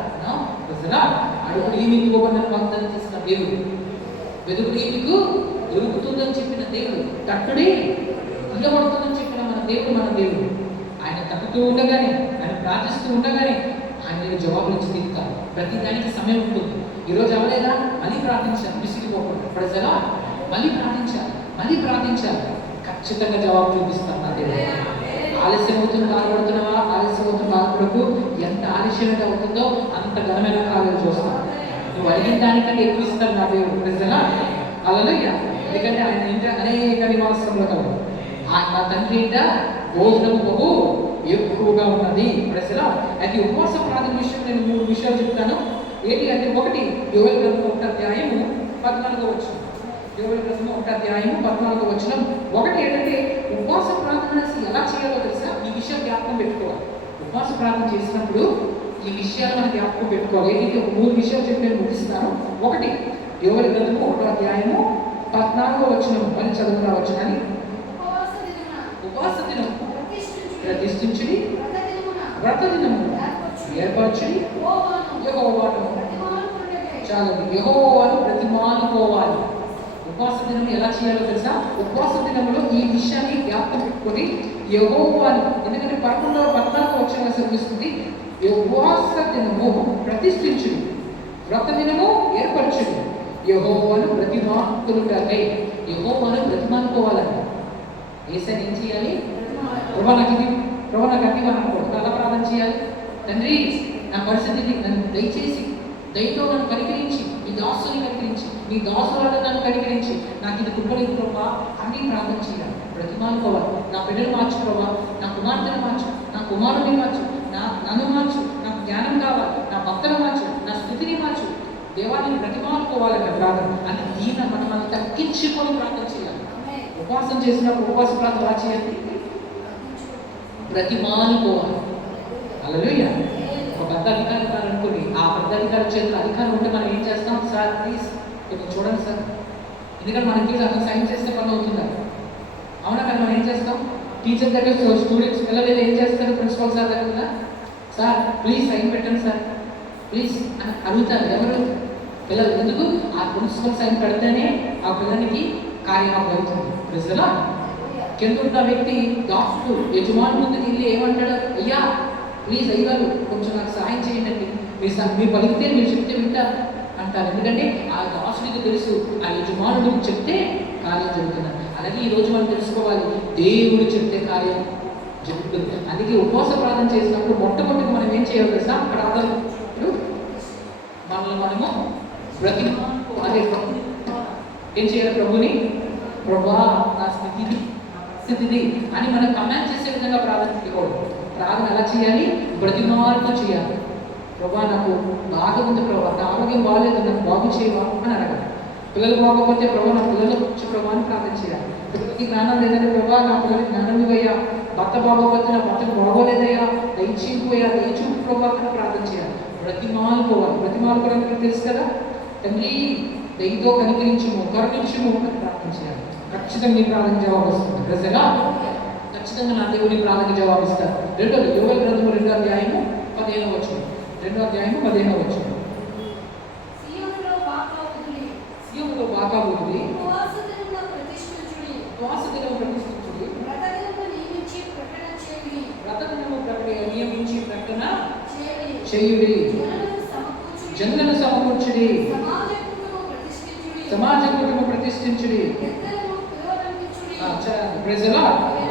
ప్రజలా. అడుగుడు ఈ మీకు వాగ్దానం చేసిన దేవుడు, వెదుగుడు ఈ మీకు దొరుకుతుందని చెప్పిన దేవుడు, తట్టుడే ఇళ్ళబడుతుందని చెప్పిన మన దేవుడు. ఆయన తప్పుతూ ఉండగానే, ఆయన ప్రార్థిస్తూ ఉండగానే ఆయన నేను జవాబులు ఇచ్చి తీరుతాను. ప్రతి దానికి సమయం ఉంటుంది. ఈరోజు అవలేదా మళ్ళీ ప్రార్థించాలి, విసిగిపోకుండా ప్రజలా. మళ్ళీ ప్రార్థించాలి, ఖచ్చితంగా జవాబు చూపిస్తాను నా దేవుడు. ఆలస్యం అవుతుంది బాధపడుతున్నావా? ఆలస్యం అవుతుంది బాధపడకు. ఎంత ఆలస్యంగా అవుతుందో అంత ఘనమైన కాలం చూస్తాను. నువ్వు అడిగిన దానికంటే ఎక్కువ ఇస్తాను నా దేవుడు ప్రజలా. హల్లెలూయా. ఎందుకంటే ఆయన ఇంట అనేక నివాసములు కలవు. నా తండ్రి ఇంట భోజనము బహు ఎక్కువగా ఉన్నది ప్రజలా. అయితే ఉపవాస ప్రార్థన విషయం నేను 3 విషయాలు చెప్తాను. ఏంటి అంటే, ఒకటి యోవేలు గ్రంథం 1వ అధ్యాయము 14వ వచనం. యోవేలు గ్రంథం 1వ అధ్యాయము 14వ వచనం. ఒకటి ఏంటంటే ఉపవాస ప్రార్థన ఎలా చేయాలో తెలుసా? ఈ విషయం జ్ఞాపకం పెట్టుకోవాలి. ఉపవాస ప్రార్థన చేసినప్పుడు ఈ విషయాలు మనం జ్ఞాపకం పెట్టుకోవాలి. ఏంటంటే 3 విషయాలు చెప్పి నేను ముగిస్తాను. ఒకటి యోవేలు గ్రంథం 1వ అధ్యాయము 14వ వచనం. మళ్ళీ చదువుకున్న వచనాన్ని, ఉపవాస దినం ప్రతిష్ఠించుడి, వ్రత దినము ఏర్పరచుడి, యెహోవాను చాలండి, యెహోవాను ప్రతిమానుకోవాలి. ఉపవాస దినం ఎలా చేయాలో తెలుసా? ఉపవాస దినంలో ఈ విషయాన్ని జ్ఞాపకం పెట్టుకొని యెహోవాను, ఎందుకంటే 14వ వచనంలో చదివిస్తుంది, ఉపవాస దినము ప్రతిష్ఠించుడి, వ్రత దినము ఏర్పరచుడి, యెహోవాను ప్రతిమానుకునుటకై. యెహోవాను ప్రతిమానుకోవాలని ఏసని ఏం చేయాలి? ప్రభా నాకు అనుకోవద్దు, ఎలా ప్రార్థన చేయాలి? తండ్రి నా పరిస్థితిని నన్ను దయచేసి దయతో నన్ను కనికరించి, మీ దాసుని కనికరించి, మీ దాసులను నన్ను కనికరించి, నాకు ఇది కుప్పలేదు ప్రభా అన్నీ ప్రార్థన చేయాలి, ప్రతిమానుకోవాలి. నా బిడ్డలు మార్చు ప్రభా, నా కుమార్తెను మార్చు, నా కుమారుని మార్చు, నన్ను మార్చు, నాకు జ్ఞానం కావాలి, నా భక్తులు మార్చు, నా స్థితిని మార్చు. దేవాన్ని ప్రతిమానుకోవాలన్న ప్రార్థన అని దీన్ని మనం తగ్గించుకొని ప్రార్థన చేయాలి. ఉపవాసం చేసినప్పుడు ఉపవాస ప్రార్థన ఎలా చేయాలి? ప్రతిమానుకోవాలి. హల్లెలూయా. ఒక పెద్ద అధికారి అనుకోండి, ఆ పెద్ద అధికారి చేతులు అధికారం ఉంటే మనం ఏం చేస్తాం? సార్ ప్లీజ్ కొంచెం చూడండి సార్, ఎందుకంటే మనకి అతను సైన్ చేస్తే పని అవుతుంది. అవునా? కానీ మనం ఏం చేస్తాం? టీచర్ దగ్గర స్టూడెంట్స్ పిల్లలు ఏం చేస్తారు? ప్రిన్సిపల్ సార్ దగ్గర, సార్ ప్లీజ్ సైన్ పెట్టండి సార్ ప్లీజ్ అని అడుగుతారు. ఎవరు? పిల్లలు. ఎందుకు? ఆ ప్రిన్సిపల్ సైన్ పెడితేనే ఆ పిల్లలకి కార్యం అవుతుంది. ప్రజలా. కింద ఉన్న వ్యక్తి దాసుడు యజమాని ముందుకు వెళ్ళి ఏమంటాడు? అయ్యా ప్లీజ్ అయ్యారు కొంచెం నాకు సహాయం చేయండి, మీరు పలికితే మీరు చెప్తే వింటారు అంటారు. ఎందుకంటే ఆ దాసుడికి తెలుసు ఆ యజమానుడికి చెప్తే కార్యం జరుగుతుంది. అలాగే ఈరోజు మనం తెలుసుకోవాలి, దేవుడు చెప్తే కార్యం జరుగుతుంది. అందుకే ఉపవాస ప్రార్థన చేసినప్పుడు మొట్టమొదటి మనం ఏం చేయాలి తెలుసా? ప్రార్థన మనము అదే ఏం చేయాలి? ప్రభుని, ప్రభా నా స్థితిది అని మనం కమాండ్ చేసే విధంగా ప్రార్థన చేయకూడదు. ప్రార్థన ఎలా చేయాలి? బ్రతిమాలుతో చేయాలి. ప్రభా నాకు బాగా ఉంది ప్రభా, నా ఆరోగ్యం బాగాలేదు, నాకు బాగు చేయవా అని అడగాలి. పిల్లలు పోకపోతే ప్రభు నా పిల్లలు వచ్చి ప్రభు అని ప్రార్థన చేయాలి. పిల్లలకి జ్ఞానం లేదంటే ప్రభా నా పిల్లలకి జ్ఞానం ఇవ్వయ్యా. భర్త బాగోకపోతే నా భర్తకు బాగోలేదయ్యా, దయచేయిపోయా, దయచూపు ప్రభా అని ప్రార్థన చేయాలి. బ్రతిమాలుకోవడానికి తెలుసు కదా. తండ్రి దయతో కనికరించము, కరుణించము అని ప్రార్థన చేయాలి. ఖచ్చితంగా నీ ప్రార్థన జవాబు వస్తుంది. ప్రజలా ఖచ్చితంగా నా దేవుని ప్రార్థన జవాబు ఇస్తారు. రెండోది యోవేలు గ్రంథము 2వ అధ్యాయము 15వ వచనం. 2వ అధ్యాయము 15వ వచనం. సియోనులో బాకా ఊదుడి, ఉపవాస దినమును ప్రతిష్ఠించుడి, వ్రత దినము నియమించి ప్రకటన చేయుడి, జనులను సమకూర్చుడి, సమాజ కుటుంబం ప్రతిష్ఠించుడి.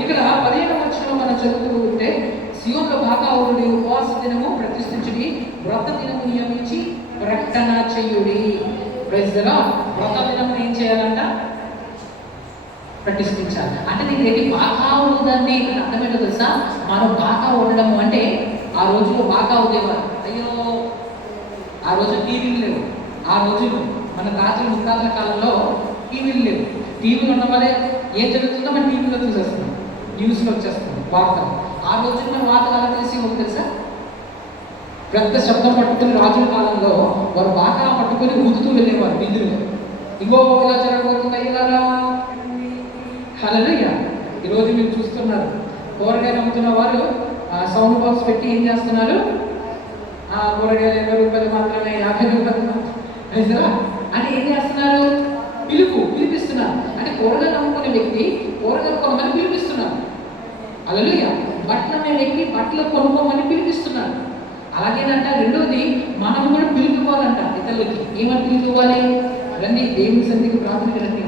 ఇక్కడ 15వ వచనం మనం చదువుతూ ఉంటే సియోనులో బాకా ఊదుడి, ఉపవాస దినము ప్రతిష్ఠించుడి, వ్రత దినము నియమించి ప్రకటన చేయుడి. వ్రత దినము ఏం చేయాలంట? ప్రతిష్ఠించాలి. అంటే నీకు ఏంటి బాగా ఊదండి ఇక్కడ అర్థమేంటో తెలుసా? మనం బాగా ఊడడము అంటే ఆ రోజుల్లో బాగా ఊదేవారు. అయ్యో ఆ రోజు టీవీలు లేవు. ఆ రోజులు మన తాతల ముత్తాతల కాలంలో టీవీలు లేవు. టీవీలు ఉన్న వల్లే ఏం జరుగుతుందో మనం టీవీలో చూసేస్తున్నాం, న్యూస్లో వచ్చేస్తున్నాం వార్తలు. ఆ రోజుల్లో వార్తలు అలా తెలిసి తెలుసా? పెద్ద శబ్దం పట్టుకుని రాజుల కాలంలో వారు బాగా పట్టుకొని ఊదుతూ వెళ్ళేవారు వీధుల్లో. ఇంకో ఇలా జరగబోతుంది ఇలాగా. హల్లెలూయా. ఈరోజు మీరు చూస్తున్నారు కూరగాయలు అమ్ముతున్న వారు సౌండ్ బాక్స్ పెట్టి ఏం చేస్తున్నారు? కూరగాయలు 20 రూపాయలు మాత్రమే, 50 రూపాయలు అంటే ఏం చేస్తున్నారు? పిలిపిస్తున్నారు. అంటే కూరగాయలు అమ్ముకునే వ్యక్తి కూరగాయలు కొనమని పిలిపిస్తున్నారు. హల్లెలూయా. బట్టలు అనే వ్యక్తి బట్టలు కొనుక్కోమని పిలిపిస్తున్నారు. అలాగేనంట. రెండోది మనం కూడా పిలుపుకోవాలంట ఇతరులకి. ఏమని పిలుపుకోవాలి? రండి దేవుని సన్నిధికి ప్రార్థనకి రండి,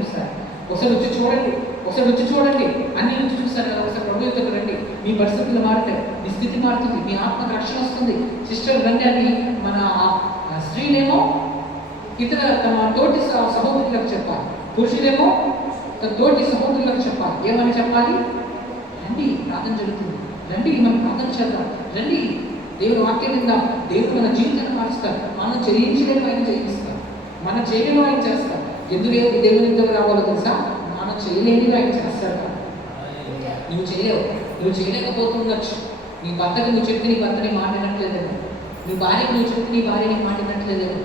ఒకసారి వచ్చి చూడండి అన్ని నుంచి చూస్తారు కదా. ఒకసారి ప్రభు యుద్ధకు రండి, మీ పరిస్థితులు మారుతాయి, మీ స్థితి మారుతుంది, మీ ఆత్మకు రక్షణ వస్తుంది. సిస్టర్ రండి అని మన స్త్రీలేమో ఇతర తమ తోటి సహోదరులకు చెప్పాలి, పురుషులేమో తన తోటి సహోదరులకు చెప్పాలి. ఏమని చెప్పాలి? రండి ప్రార్థన జరుగుతుంది, రండి మనం ప్రార్థన చేద్దాం, రండి దేవుని వాక్యం విందాం. దేవుడు మన జీవితాన్ని మారుస్తారు. మనం చేయించలేము, ఆయన చేయిస్తారు. మనం చేయలేము, ఆయన చేస్తారు. ఎందుకు దేవుని ఇంతకు రావాలో తెలుసా? మనం చేయలేనివి ఆయన చేస్తారు. నువ్వు చేయలేకపోతుండొచ్చు. నీ భర్తకి నువ్వు చెప్తే నీ భర్తని మాటినట్లేదేమో, నీ భార్యకి నువ్వు చెప్తే నీ భార్యని మాటినట్లేదేమో,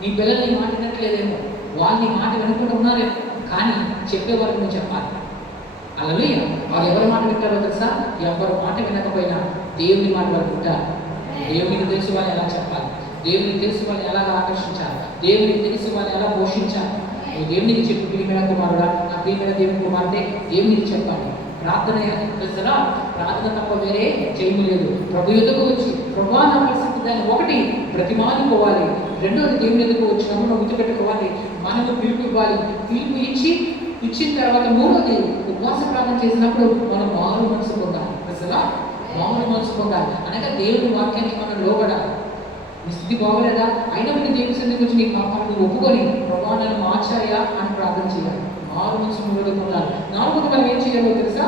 నీ పిల్లల్ని మాటినట్లేదేమో, వాళ్ళని మాట వినకుండా ఉన్నారేమో. కానీ చెప్పేవారు నువ్వు చెప్పాలి. హల్లెలూయా. వాళ్ళు ఎవరి మాట వింటారో తెలుసా? ఎవరి మాట వినకపోయినా దేవుని మాట వాళ్ళు వింటారు. దేవునికి తెలిసి వాళ్ళు ఎలా చెప్పాలి, దేవునికి తెలిసి వాళ్ళు ఎలా ఆకర్షించాలి, దేవునికి తెలిసి వాళ్ళు ఎలా పోషించాలి. నువ్వు దేవునికి చెప్పు, ప్రియమైన కుమారుడా, నా ప్రియమైన దేవుని కుమార్తె, దేవునికి చెప్పాలి. ప్రార్థన తప్ప వేరే చేయలేదు. ప్రభు ఎదుగు వచ్చి ప్రభా నా పరిస్థితి దాన్ని ఒకటి బ్రతిమాలుకోవాలి. రెండోది దేవుని ఎదుగు వచ్చినప్పుడు మనం గుర్తుపెట్టుకోవాలి, మనము పిలుపు ఇవ్వాలి. పిలుపు ఇచ్చిన తర్వాత మూడోది ఉపవాస ప్రార్థన చేసినప్పుడు మనం మారు మనసు పొందాలి. మామూలు మనసు పొందాలి. అనగా దేవుని వాక్యానికి మనం లోబడాలి. నీ స్థితి బాగోలేదా? అయినప్పటికీ దేవుని సన్నిధికి వచ్చి నీ పాపాలను ఒప్పుకొని ప్రభా నన్ను మార్చాయా అని ప్రార్థన చేయాలి. మారు మనసు మూడోది పొందాలి. నాలుగోది మనం ఏం చేయాలో తెలుసా?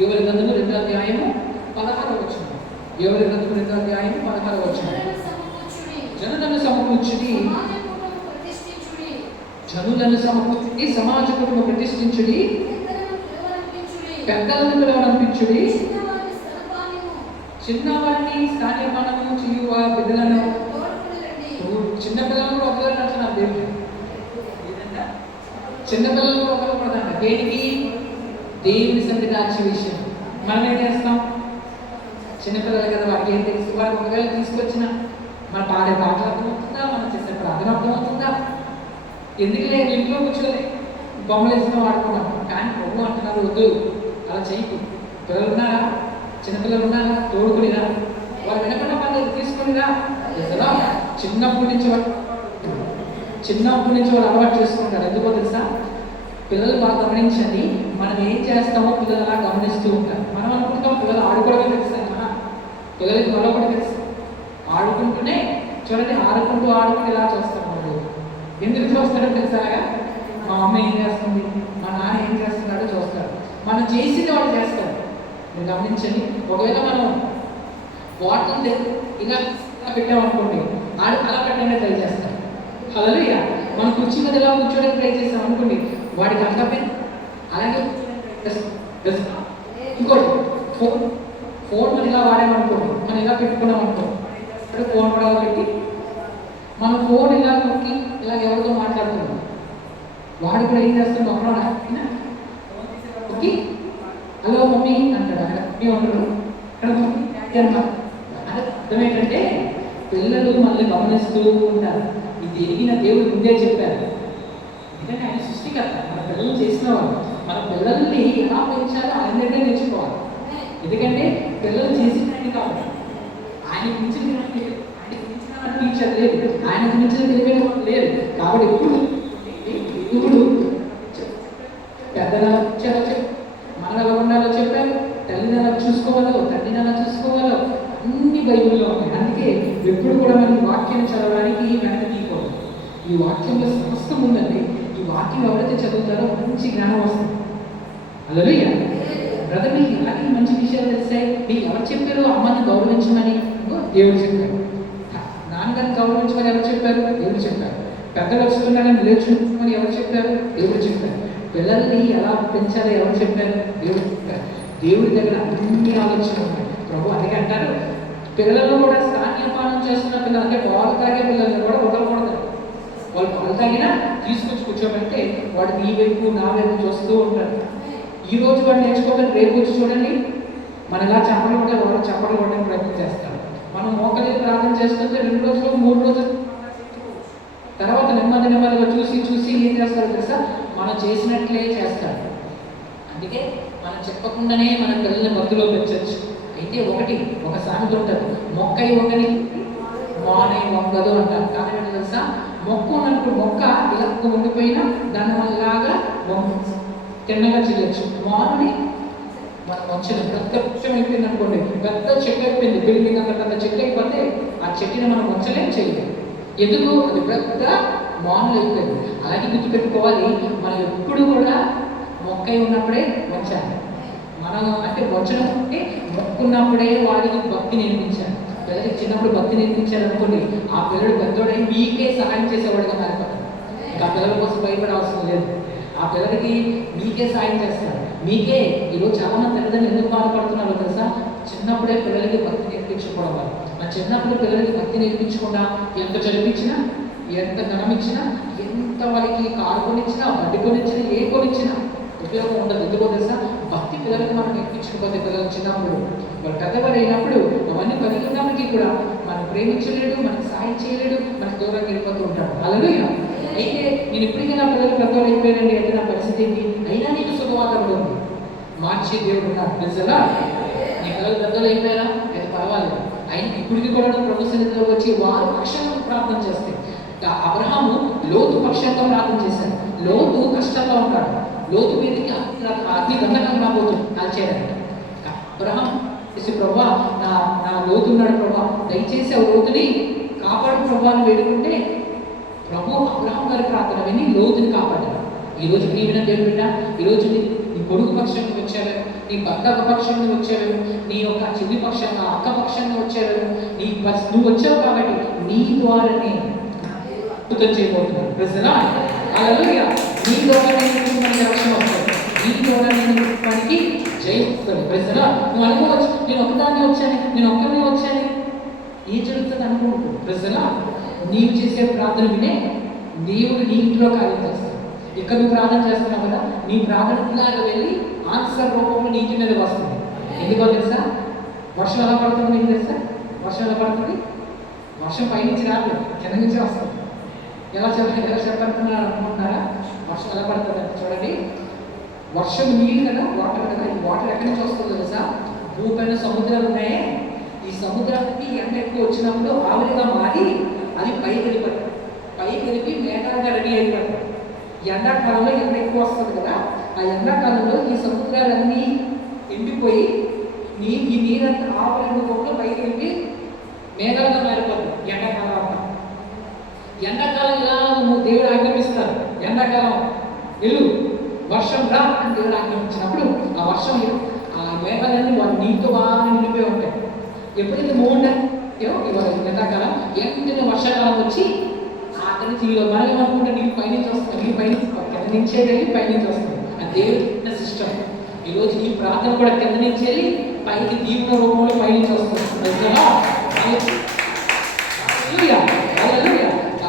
యోవేలు గ్రంథము 2వ అధ్యాయము 16వ వచనం. యోవేలు గ్రంథము 2వ అధ్యాయము 16వ వచనం. జనులను సమకూర్చుడి, సమాజ కుటుంబం ప్రతిష్ఠించుడి, పెద్దలను పిలవనంపించుడి, చిన్నవాడిని స్థానికమనము చేయువ బిడ్డలను. చిన్నపిల్లలను కూడా ఒకరు అంటున్నారు దేవుడు. చిన్నపిల్లలు ఒకరకూడదంట. దేనికి? దేవుని సన్నిధికి వచ్చే విషయం. మనం ఏం చేస్తాం? చిన్నపిల్లలు కదా, వారికి ఏం తెలుసు? వారికి ఒకవేళ తీసుకొచ్చిన మన పాడే పాటలు అర్థమవుతుందా, మనం చేసే ప్రార్థన అర్థమవుతుందా? ఎందుకులే ఇంట్లో కూర్చోలే బొమ్మలు వేసిన వాడుకున్నాం. కానీ ప్రభు అంటున్నారు వద్దు, అలా చేయకు. పిల్లలు ఉన్నారా? చిన్నపిల్లలు ఉన్నారా? తోడుకునిరా, వాళ్ళు వెనకుండా వాళ్ళు తీసుకునిరా. చిన్నప్పటి నుంచి వాళ్ళు అలవాటు చేసుకుంటారు. ఎందుకో తెలుసా? పిల్లలు బాగా గమనించండి. మనం ఏం చేస్తామో పిల్లలు అలా గమనిస్తూ ఉంటారు. మనం అనుకుంటాం పిల్లలు ఆడుకోవడమే తెలుస్తాయి. పిల్లలకి వల్ల కూడా తెలుసు. ఆడుకుంటూనే చూడండి, ఆడుకుంటూ ఇలా చేస్తాం. వాళ్ళు ఎందుకు చూస్తాడో తెలుసాగా? మా అమ్మ ఏం చేస్తుంది, మా నాన్న ఏం చేస్తున్నాడో చూస్తాడు. మనం చేసింది వాళ్ళు చేస్తారు. మీరు గమనించండి. ఒకవేళ మనం బాటిల్ ఇలా పెట్టామనుకోండి, అలా పెట్టనే ట్రై చేస్తారు. హల్లెలూయా. మనం కుర్చీ మీద ఎలా కూర్చోడానికి ట్రై చేస్తాం అనుకోండి, వాడికి అంతపై అలాగే ఇంకోటి ఫోన్ మనం ఇలా వాడామనుకోండి, మనం ఇలా పెట్టుకున్నాం అనుకో, ఇప్పుడు ఫోన్ కూడా పెట్టి మన ఫోన్ ఇలా నొక్కి ఇలా ఎవరితో మాట్లాడుతున్నాం, వాడు కూడా ఏం చేస్తాడు ఒకరోజు ఓకే హలో మమ్మీ అంటాడు, అక్కడ మమ్మీ ఉంటాడు, అక్కడ మమ్మీ అర్థం ఏంటంటే పిల్లలు మనల్ని గమనిస్తూ ఉంటారు. ఇది ఎరిగిన దేవుడు ముందే చెప్పారు. ఎందుకంటే ఆయన సృష్టికర్త, మన పిల్లలు చేసిన వాళ్ళు, మన పిల్లల్ని ఎలా పెంచాలో ఆయన దగ్గర నేర్చుకోవాలి. ఎందుకంటే పిల్లలు చేసినట్టు కావాలి, ఆయన మించిన టీచర్ లేదు, ఆయనకు మించిన తెలియని లేదు. కాబట్టి ఇప్పుడు పెద్దలా మనం ఎలా ఉండాలో చెప్పారు, తల్లిని ఎలా చూసుకోవాలో, తండ్రిని ఎలా చూసుకోవాలో అన్ని బైబిల్లో ఉన్నాయి. అందుకే ఎప్పుడు కూడా మనం వాక్యం చదవడానికి వెనక తీయకూడదు. ఈ వాక్యంలో సమస్తం ఉందండి. ఈ వాక్యం ఎవరైతే చదువుతారో మంచి జ్ఞానం వస్తుంది. హల్లెలూయా. బ్రదర్, మీకు ఇలాంటి మంచి విషయాలు తెలిసాయి, మీకు ఎవరు చెప్పారు అమ్మని గౌరవించమని? దేవుడు చెప్పారు. నాన్నగారిని గౌరవించమని ఎవరు చెప్పారు? దేవుడు చెప్పారు. పెద్దలు వస్తున్నారని నేర్చుకోమని ఎవరు చెప్పారు? దేవుడు చెప్పారు. పిల్లల్ని ఎలా పెంచాలో ఎవరు చెప్పారు? దేవుడు చెప్పారు. దేవుడి దగ్గర అన్ని ఆలోచనలు ఉన్నాయి. ప్రభు అందుకే అంటారు, పిల్లలను కూడా స్థాన్యపానం చేస్తున్న పిల్లలు, అంటే పాలు తాగే పిల్లల్ని కూడా వదలకూడదు. వాళ్ళు పాలు తాగినా తీసుకొచ్చి కూర్చోబెడితే వాడు నీ వైపు నా వైపు చూస్తూ ఉంటారు. ఈ రోజు వాడు నేర్చుకోవాలి, రేపు వచ్చి చూడండి మన ఇలా చప్పలు ఉంటే వాళ్ళు చప్పలు కొట్టడానికి ప్రయత్నం చేస్తారు. మనం మోకలి ప్రార్థన చేస్తుంటే 2 రోజులు 3 రోజులు తర్వాత నెమ్మదిగా చూసి ఏం చేస్తారు తెలుసా? మనం చేసినట్లే చేస్తారు. అందుకే మనం చెప్పకుండానే మన పిల్లల్ని భక్తిలో పెంచవచ్చు. అయితే ఒక సామెత ఉంటుంది, మొక్కై ఒకని మానై వంగదు అంటారు. కాబట్టి తెలుసా, మొక్క ఉన్నప్పుడు మొక్క ఇలా ఉండిపోయినా దాన్ని మనలాగా తిన్నగా చేయొచ్చు. మానుని మనం వంచలేం. పెద్ద వృక్షం అయిపోయింది అనుకోండి, పెద్ద చెట్టు అయిపోయింది, బిల్డింగ్ అంత పెద్ద చెట్టు అయిపోతే ఆ చెట్టుని మనం వంచలేం, చేయలేం. ఎందుకు? అది పెద్ద మానులు అయిపోయింది. అలాగే గుర్తుపెట్టుకోవాలి, మనం ఎప్పుడు కూడా మొక్కై ఉన్నప్పుడే వంచాలి. మనం అంటే వంచడం అంటే మొక్కున్నప్పుడే వాడికి భక్తి నేర్పించాలి. పిల్లలకి చిన్నప్పుడు భక్తి నేర్పించారు అనుకోండి, ఆ పిల్లడు పెద్దోడై మీకే సహాయం చేసేవాడుగా మారిపోతాడు. ఇంకా ఆ పిల్లల కోసం భయపడే అవసరం లేదు. ఆ పిల్లలకి మీకే సాయం చేస్తారు. మీకే ఈరోజు చాలా మంది తల్లిదండ్రులు ఎందుకు బాధపడుతున్నారో తెలుసా? చిన్నప్పుడే పిల్లలకి భక్తి నేర్పించకూడదు. వాళ్ళు నా చిన్నప్పుడు పిల్లలకి భక్తి నేర్పించకుండా ఎంత చదివించినా, ఎంత ధనం ఇచ్చినా, ఎంత వాళ్ళకి కారు కొనిచ్చినా, బండి కొనిచ్చినా, ఏ కొనిచ్చినా ఉపయోగం ఉండదు. ఎందుకో తెలుసా? భక్తి పిల్లలకు మనం నేర్పించకపోతే పిల్లలు చిన్నప్పుడు వాళ్ళు పెద్దవారు అయినప్పుడు అవన్నీ కలిగినప్పటికీ కూడా మనం ప్రేమించలేడు, మనకు సాయం చేయలేడు, మనకు దూరంగా వెళ్ళిపోతూ ఉంటాడు. హల్లెలూయా. అయితే నేను ఇప్పటికీ నా పిల్లలు పెద్దవాళ్ళు అయిపోయానండి, అయితే నా పరిస్థితి ఏంటి? అయినా నీకు శుభవార్త ఉంది, మార్చే దేవుడు ఉన్నాడు తెలుసా? నీ పిల్లలు పెద్దలు అయిపోయారా? అయితే పర్వాలేదు. అయినా ఇప్పటికీ కూడా ప్రభు సన్నిధిలో వచ్చి వారు పక్షంగా ప్రార్థన చేస్తే, అబ్రహాము లోతు పక్షంగా ప్రార్థన చేశాడు. లోతు కష్టంగా ఉంటాడు. లోతు మీదకి అగ్ని గంధకం రాబోతుంది కాల్చేయడానికి. అబ్రహాం ప్రభా నా లోతు ఉన్నాడు ప్రభా, దయచేసి ఆ లోతుని కాపాడు ప్రభా అని వేడుకుంటే ప్రభు అబ్రహాం గారి ప్రార్థన విని లోతుని కాపాడారు. ఈరోజు ప్రియమైన దేవుని బిడ్డ, ఈరోజు నీ కొడుకు పక్షంగా వచ్చారు, నీ భర్త పక్షంగా వచ్చారు, నీ యొక్క చెల్లి పక్షంగా, అక్క పక్షంగా వచ్చారు. నువ్వు వచ్చావు కాబట్టి నీ ద్వారానే అద్భుతం చేయబోతున్నాను. ప్రజలా హల్లెలూయా. నీ ద్వారా మనకి రక్షణ వస్తుంది, నీ ద్వారా మనకి జయం వస్తుంది. ప్రజలా నువ్వు అనుకోవచ్చు, నేను ఒకదాన్ని వచ్చాను, నేను ఒక్కరిని వచ్చాను, ఏం జరుగుతుంది అనుకుంటూ. ప్రజలా నీవు చేసే ప్రార్థన వినే దేవుడు నీ ఇంట్లో కార్యం చేస్తాడు. ఇక్కడ నువ్వు ప్రార్థన చేస్తున్నావు కదా, నీ ప్రార్థనలాగా వెళ్ళి ఆన్సర్ రూపంలో నీ ఇంటి మీద వస్తుంది. ఎందుకో తెలుసా? వర్షం ఎలా పడుతుంది నీకు తెలుసా? వర్షం ఎలా పడుతుంది? వర్షం పైనుంచి రాదు, కింద నుంచి వస్తుంది. ఎలా చెప్పాలనుకున్నారు అనుకుంటున్నారా? వర్షం ఎలా పడుతుంది అంటే చూడండి, వర్షం నీళ్ళు కదా, వాటర్ కదా, ఈ వాటర్ ఎక్కడి నుంచి వస్తుంది తెలుసా? భూపైన సముద్రాలు ఉన్నాయే, ఈ సముద్రానికి ఎండ ఎక్కువ వచ్చినప్పుడు ఆవిరిగా మారి అది పైకి వెళ్ళిపోయి మేఘాలుగా రెడీ అయిపోతుంది. ఎండాకాలంలో ఎండ ఎక్కువ వస్తుంది కదా, ఆ ఎండాకాలంలో ఈ సముద్రాలన్నీ ఎండిపోయి ఈ నీరంతా ఆవిరి రూపంలో పైకి వెళ్ళి మేఘాలుగా మారిపోతుంది. ఎండాకాలం అంతా ఎండాకాలం ఇలా దేవుడు ఆజ్ఞాపిస్తారు, ఎండాకాలం వెళ్ళు వర్షం రా అని దేవుడు ఆజ్ఞాపించినప్పుడు ఆ వర్షం ఆ మేఘాలన్నీ వాళ్ళు నీటితో బాగా నిండిపోయి ఉంటాయి. ఎప్పుడైతే 3 ఇవాళ ఎండాకాలం ఎండిన వర్షాకాలం వచ్చి అక్కడ నీలో మనం ఏమనుకుంటే నీకు పైనుంచి వస్తుంది, నీ పైనుంచి కింద నుంచి వెళ్ళి పైనుంచి వస్తుంది. అది దేవుడి సిస్టమ్. ఈరోజు ఈ ప్రార్థన కూడా కింద నుంచి వెళ్ళి పైకి దీవుల రూపంలో పైనుంచి వస్తుంది.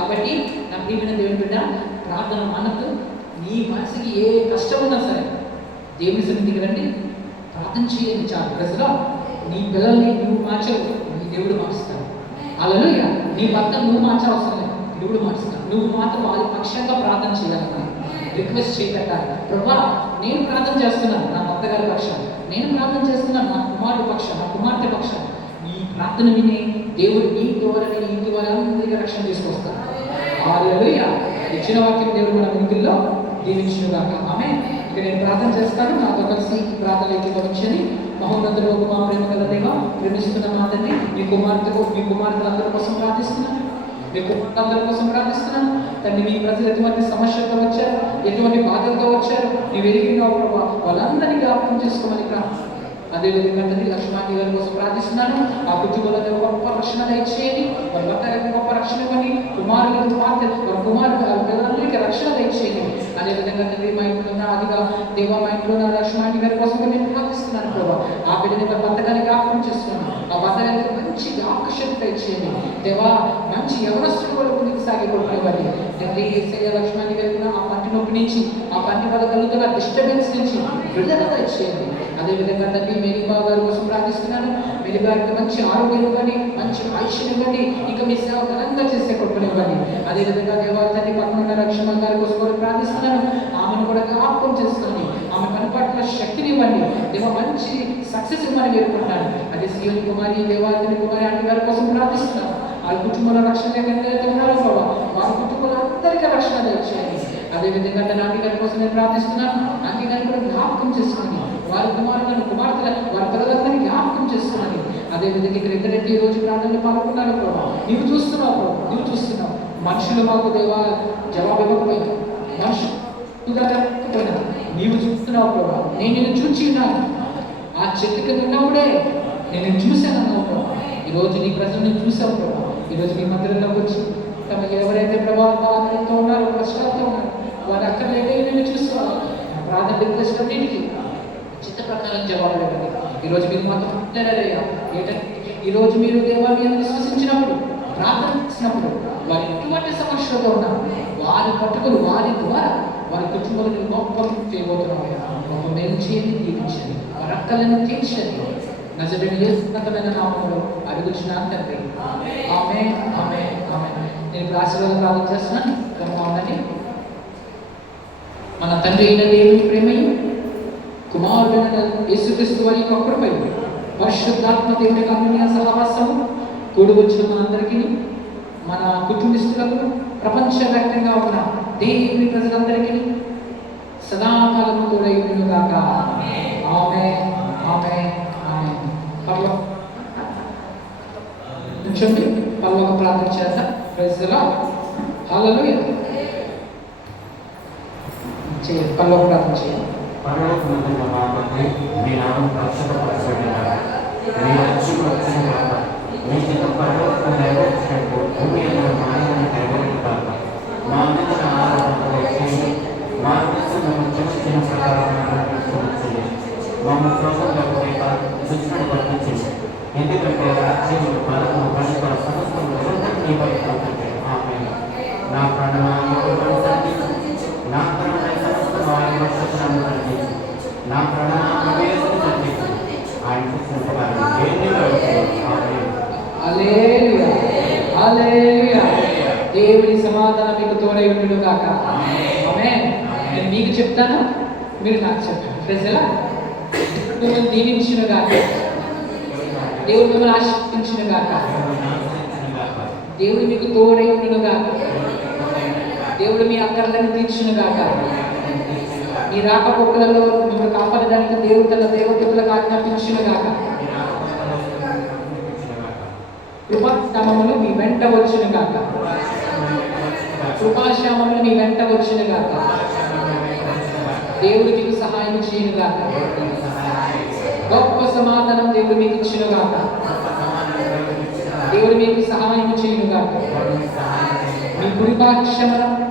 కాబట్టి నా ప్రియమైన దేవుని బిడ్డ, ప్రార్థన మనకు నీ మనసుకి ఏ కష్టం ఉన్నా సరే దేవుని సన్నిధికి రండి, ప్రార్థన చేయండి. చాలు. ప్రజలు నీ పిల్లల్ని నువ్వు మార్చవు, నీ దేవుడు మారుస్తాడు. హల్లెలూయా. నీ భర్త నువ్వు మార్చవసరం లేదు, దేవుడు మారుస్తాడు. నువ్వు మాత్రం వాళ్ళ పక్షంగా ప్రార్థన చేయాలన్నా, రిక్వెస్ట్ చేయగట్టాలి. ప్రభా, నేను ప్రార్థన చేస్తున్నాను నా భర్త గారి పక్షం, నేను ప్రార్థన చేస్తున్నాను నా కుమారుడు పక్షం, నా కుమార్తె పక్షం. ఈ ప్రార్థన విని దేవుడు నీ ద్వారా అందరికీ రక్షణ తీసుకొస్తాడు. హల్లెలూయా. ఇచ్చిన వాక్యం దేవుడు మన వినికిల్లో దీవించుగాక. ఆమేన్. ఇక నేను ప్రార్థన చేస్తాను, నాతో కలిసి ఈ ప్రార్థన ఏకీభవించండి. మహోన్నతుడు మా ప్రేమ గల దేవ, ప్రేమిస్తున్న మా తండ్రి, మీ కుమార్తెలందరి కోసం ప్రార్థిస్తున్నాను, మీ కుమార్తెలందరి కోసం ప్రార్థిస్తున్నాను తండ్రి. మీ ప్రజలు ఎటువంటి సమస్యలతో వచ్చారు, ఎటువంటి బాధలతో వచ్చారు, నీవు ఎరిగినావు ప్రభావ, వాళ్ళందరినీ జ్ఞాపకం చేసుకోమని ప్రార్థన. అదేవిధంగా తండ్రి లక్ష్మణి గారి కోసం ప్రార్థిస్తున్నాను. ఆ కుటుంబంలో గొప్ప రక్షణ దయచేయండి, వారి భర్త గారికి గొప్ప రక్షణ ఇవ్వండి, కుమారుడు కుమార్తె వారి కుమారుడు పిల్లలందరికీ రక్షణ దయచేయండి. అదేవిధంగా తండ్రి మా ఇంట్లో ఉన్న అదిగా దేవ, మా ఇంట్లో ఉన్న లక్ష్మణి గారి కోసం నేను ప్రార్థిస్తున్నాను ప్రభావ. ఆ బిడ్డని వారి భర్త గారిని జ్ఞాపకం చేస్తున్నాను, ఆ భర్త గారికి మంచి జ్ఞాపకశక్తి దయచేయండి దేవా. మంచి యవనస్తులు కూడా ముందుకు సాగిపోతున్నవాడి తండ్రి ఏసయ్య లక్ష్మణి గారికి ఆ పంటి నొప్పి నుంచి, ఆ పంటి వల్ల కలుగుతున్న డిస్టర్బెన్స్ నుంచి విడుదల దయచేయండి. అదేవిధంగా తండ్రి మేరీబా గారి కోసం ప్రార్థిస్తున్నాను, మేరీబా గారికి మంచి ఆరోగ్యం ఇవ్వండి, మంచి ఆయుష్యం ఇవ్వండి, ఇంకా మీ సేవ ఘనంగా చేసే కొట్టుకుని ఇవ్వండి. అదేవిధంగా దేవాతండ్రి పక్కన లక్ష్మణ గారి కోసం కూడా ప్రార్థిస్తున్నాను, ఆమెను కూడా జ్ఞాపకం చేస్తున్నాను, ఆమె పనిపట్ల శక్తిని ఇవ్వండి దేవ, మంచి సక్సెస్ ఇవ్వమని వేడుకుంటున్నాను. అదే శ్రీయోని కుమారి దేవాతండ్రి కుమారి ఆంటీ గారి కోసం ప్రార్థిస్తున్నాను, వాళ్ళ కుటుంబంలో రక్షణ లేకపోతే ఉన్నారో ప్రభావ, వాళ్ళ కుటుంబంలో అందరికీ రక్షణ దయచేయండి. అదేవిధంగా తన ఆంటీ గారి కోసం నేను ప్రార్థిస్తున్నాను, ఆంటీ గారిని కూడా జ్ఞాపకం చేసుకోండి, వారి కుమారులను కుమార్తెల వారి పిల్లలందరినీ జ్ఞాపకం చేస్తున్నాను. అదేవిధంగా ఇక్కడ ఎక్కడైతే ఈ రోజు ప్రార్థనలు పాల్గొన్నాను ప్రభావ, నీవు చూస్తున్నావు ప్రభావ, నీవు చూస్తున్నావు. మనుషులు మాకు దేవా జవాబు ఇవ్వకపోయినా, మనుషులు నీవు చూస్తున్నావు ప్రభావ. నేను నిన్ను చూచి ఉన్నాను, ఆ చెట్టు కింద ఉన్నప్పుడే నేను చూశాను అన్నావు ప్రభావ. ఈరోజు నీ ప్రజలను చూసావు ప్రభావ. ఈరోజు మీ మందిరంలోకి వచ్చి తమ ఎవరైతే ప్రభావ బాధలతో ఉన్నారో, కష్టాలతో ఉన్నారు, వారు అక్కడ నేను చూసుకోవాలి. ప్రార్థన రిక్వెస్ట్ అన్నింటికి చిత్త ప్రకారం జవాబులు ఇవ్వండి. ఈరోజు మీరు మాత్రం ఏంటంటే ఈరోజు మీరు దేవాన్ని విశ్వసించినప్పుడు, ప్రార్థన చేసినప్పుడు, వారి ఎటువంటి సమస్యలతో ఉన్నా వారి పట్టుకులు వారి ద్వారా వారి కుటుంబాలను గొప్ప చేయబోతున్నాం. గొప్ప మేలు చేయండి, దీవించండి, వారి అక్కలను తీర్చండి. నజరేయుడైన యేసుక్రీస్తువిన నామములో అడుగుచున్నాను తండ్రి. ఆమేన్, ఆమేన్, ఆమేన్. నేను ఇప్పుడు ఆశీర్వాదం ప్రార్థన చేస్తున్నాను. ఉండండి. మన తండ్రి అయిన దేవుని ప్రేమయు, కుమారుడైన యేసుక్రీస్తు వారి యొక్క కృపయు, పరిశుద్ధాత్మ దేవుని యొక్క అన్యోన్య సహవాసము కూడి వచ్చిన మనందరికీ, మన కుటుంబస్తులకు, ప్రపంచవ్యాప్తంగా ఉన్న దేవుని ప్రజలందరికీ సదాకాలము తోడై ఉండుగాక. ఆమేన్, ఆమేన్, ఆమేన్. కూర్చోండి, పరలోక ప్రార్థన చేద్దాం. Praise the lord. హల్లెలూయా. చేయండి, పరలోక ప్రార్థన చేయండి. పరలోకమందున్న మా తండ్రి, మీ నామం పరిశుద్ధపరచబడినగాక, మీ రాజ్యం వచ్చునుగాక, మీ చిత్తం పరలోకము నెరవేర్చినట్టు భూమి యందు మా యందు నెరవేరునుగాక. మా అనుదిన ఆహారమును దయచేయండి, మా దోషులను మేము క్షమించిన ప్రకారం మమ్మల్ని క్షమించండి, మమ్మల్ని శోధనలోకి దుష్టుని తప్పించండి. ఎందుకంటే రాజ్యము, బలము, మహిమ సమస్తము నిరంతరం నీ వైపు ఉంటుంది. ఆమేన్. నా ప్రాణమా యెహోవాను స్తుతించు, నా ప్రాణమై సమస్తము ఆయన స్తుతించును ప్రకటించు, నా ప్రాణమా ప్రభువును స్తుతించు, ఆయన స్తుతించుగా దేవునిలో ఉంటుంది. ఆమేన్. హల్లెలూయా, హల్లెలూయా. దేవుని సమాధానం మీకు తోడై ఉండుగాక. ఆమేన్. నేను మీకు చెప్తాను, మీరు నాకు చెప్పండి. ప్రజలా మిమ్మల్ని దీవించునుగాక, దేవుడు మిమ్మల్ని ఆశీర్వదించునుగాక, దేవుడు మీకు తోడై ఉండునుగాక, దేవుడు మీ అక్కర్లను తీర్చునుగాక, మీ రాకపోకలలో మిమ్మల్ని కాపాడడానికి దేవుడు తన దేవతలకు ఆజ్ఞాపించునుగాక, కృపాశ్యామములు మీ వెంట వచ్చునుగాక, కృపాశ్యామములు మీ వెంట వచ్చునుగాక, దేవుడు మీకు సహాయం చేయనుగాక, గొప్ప సమాధానం దేవుడు మీకు ఇచ్చునుగాక, దేవుడు మీకు సహాయం చేయనుగాక, మీ కుడిపాక్షమున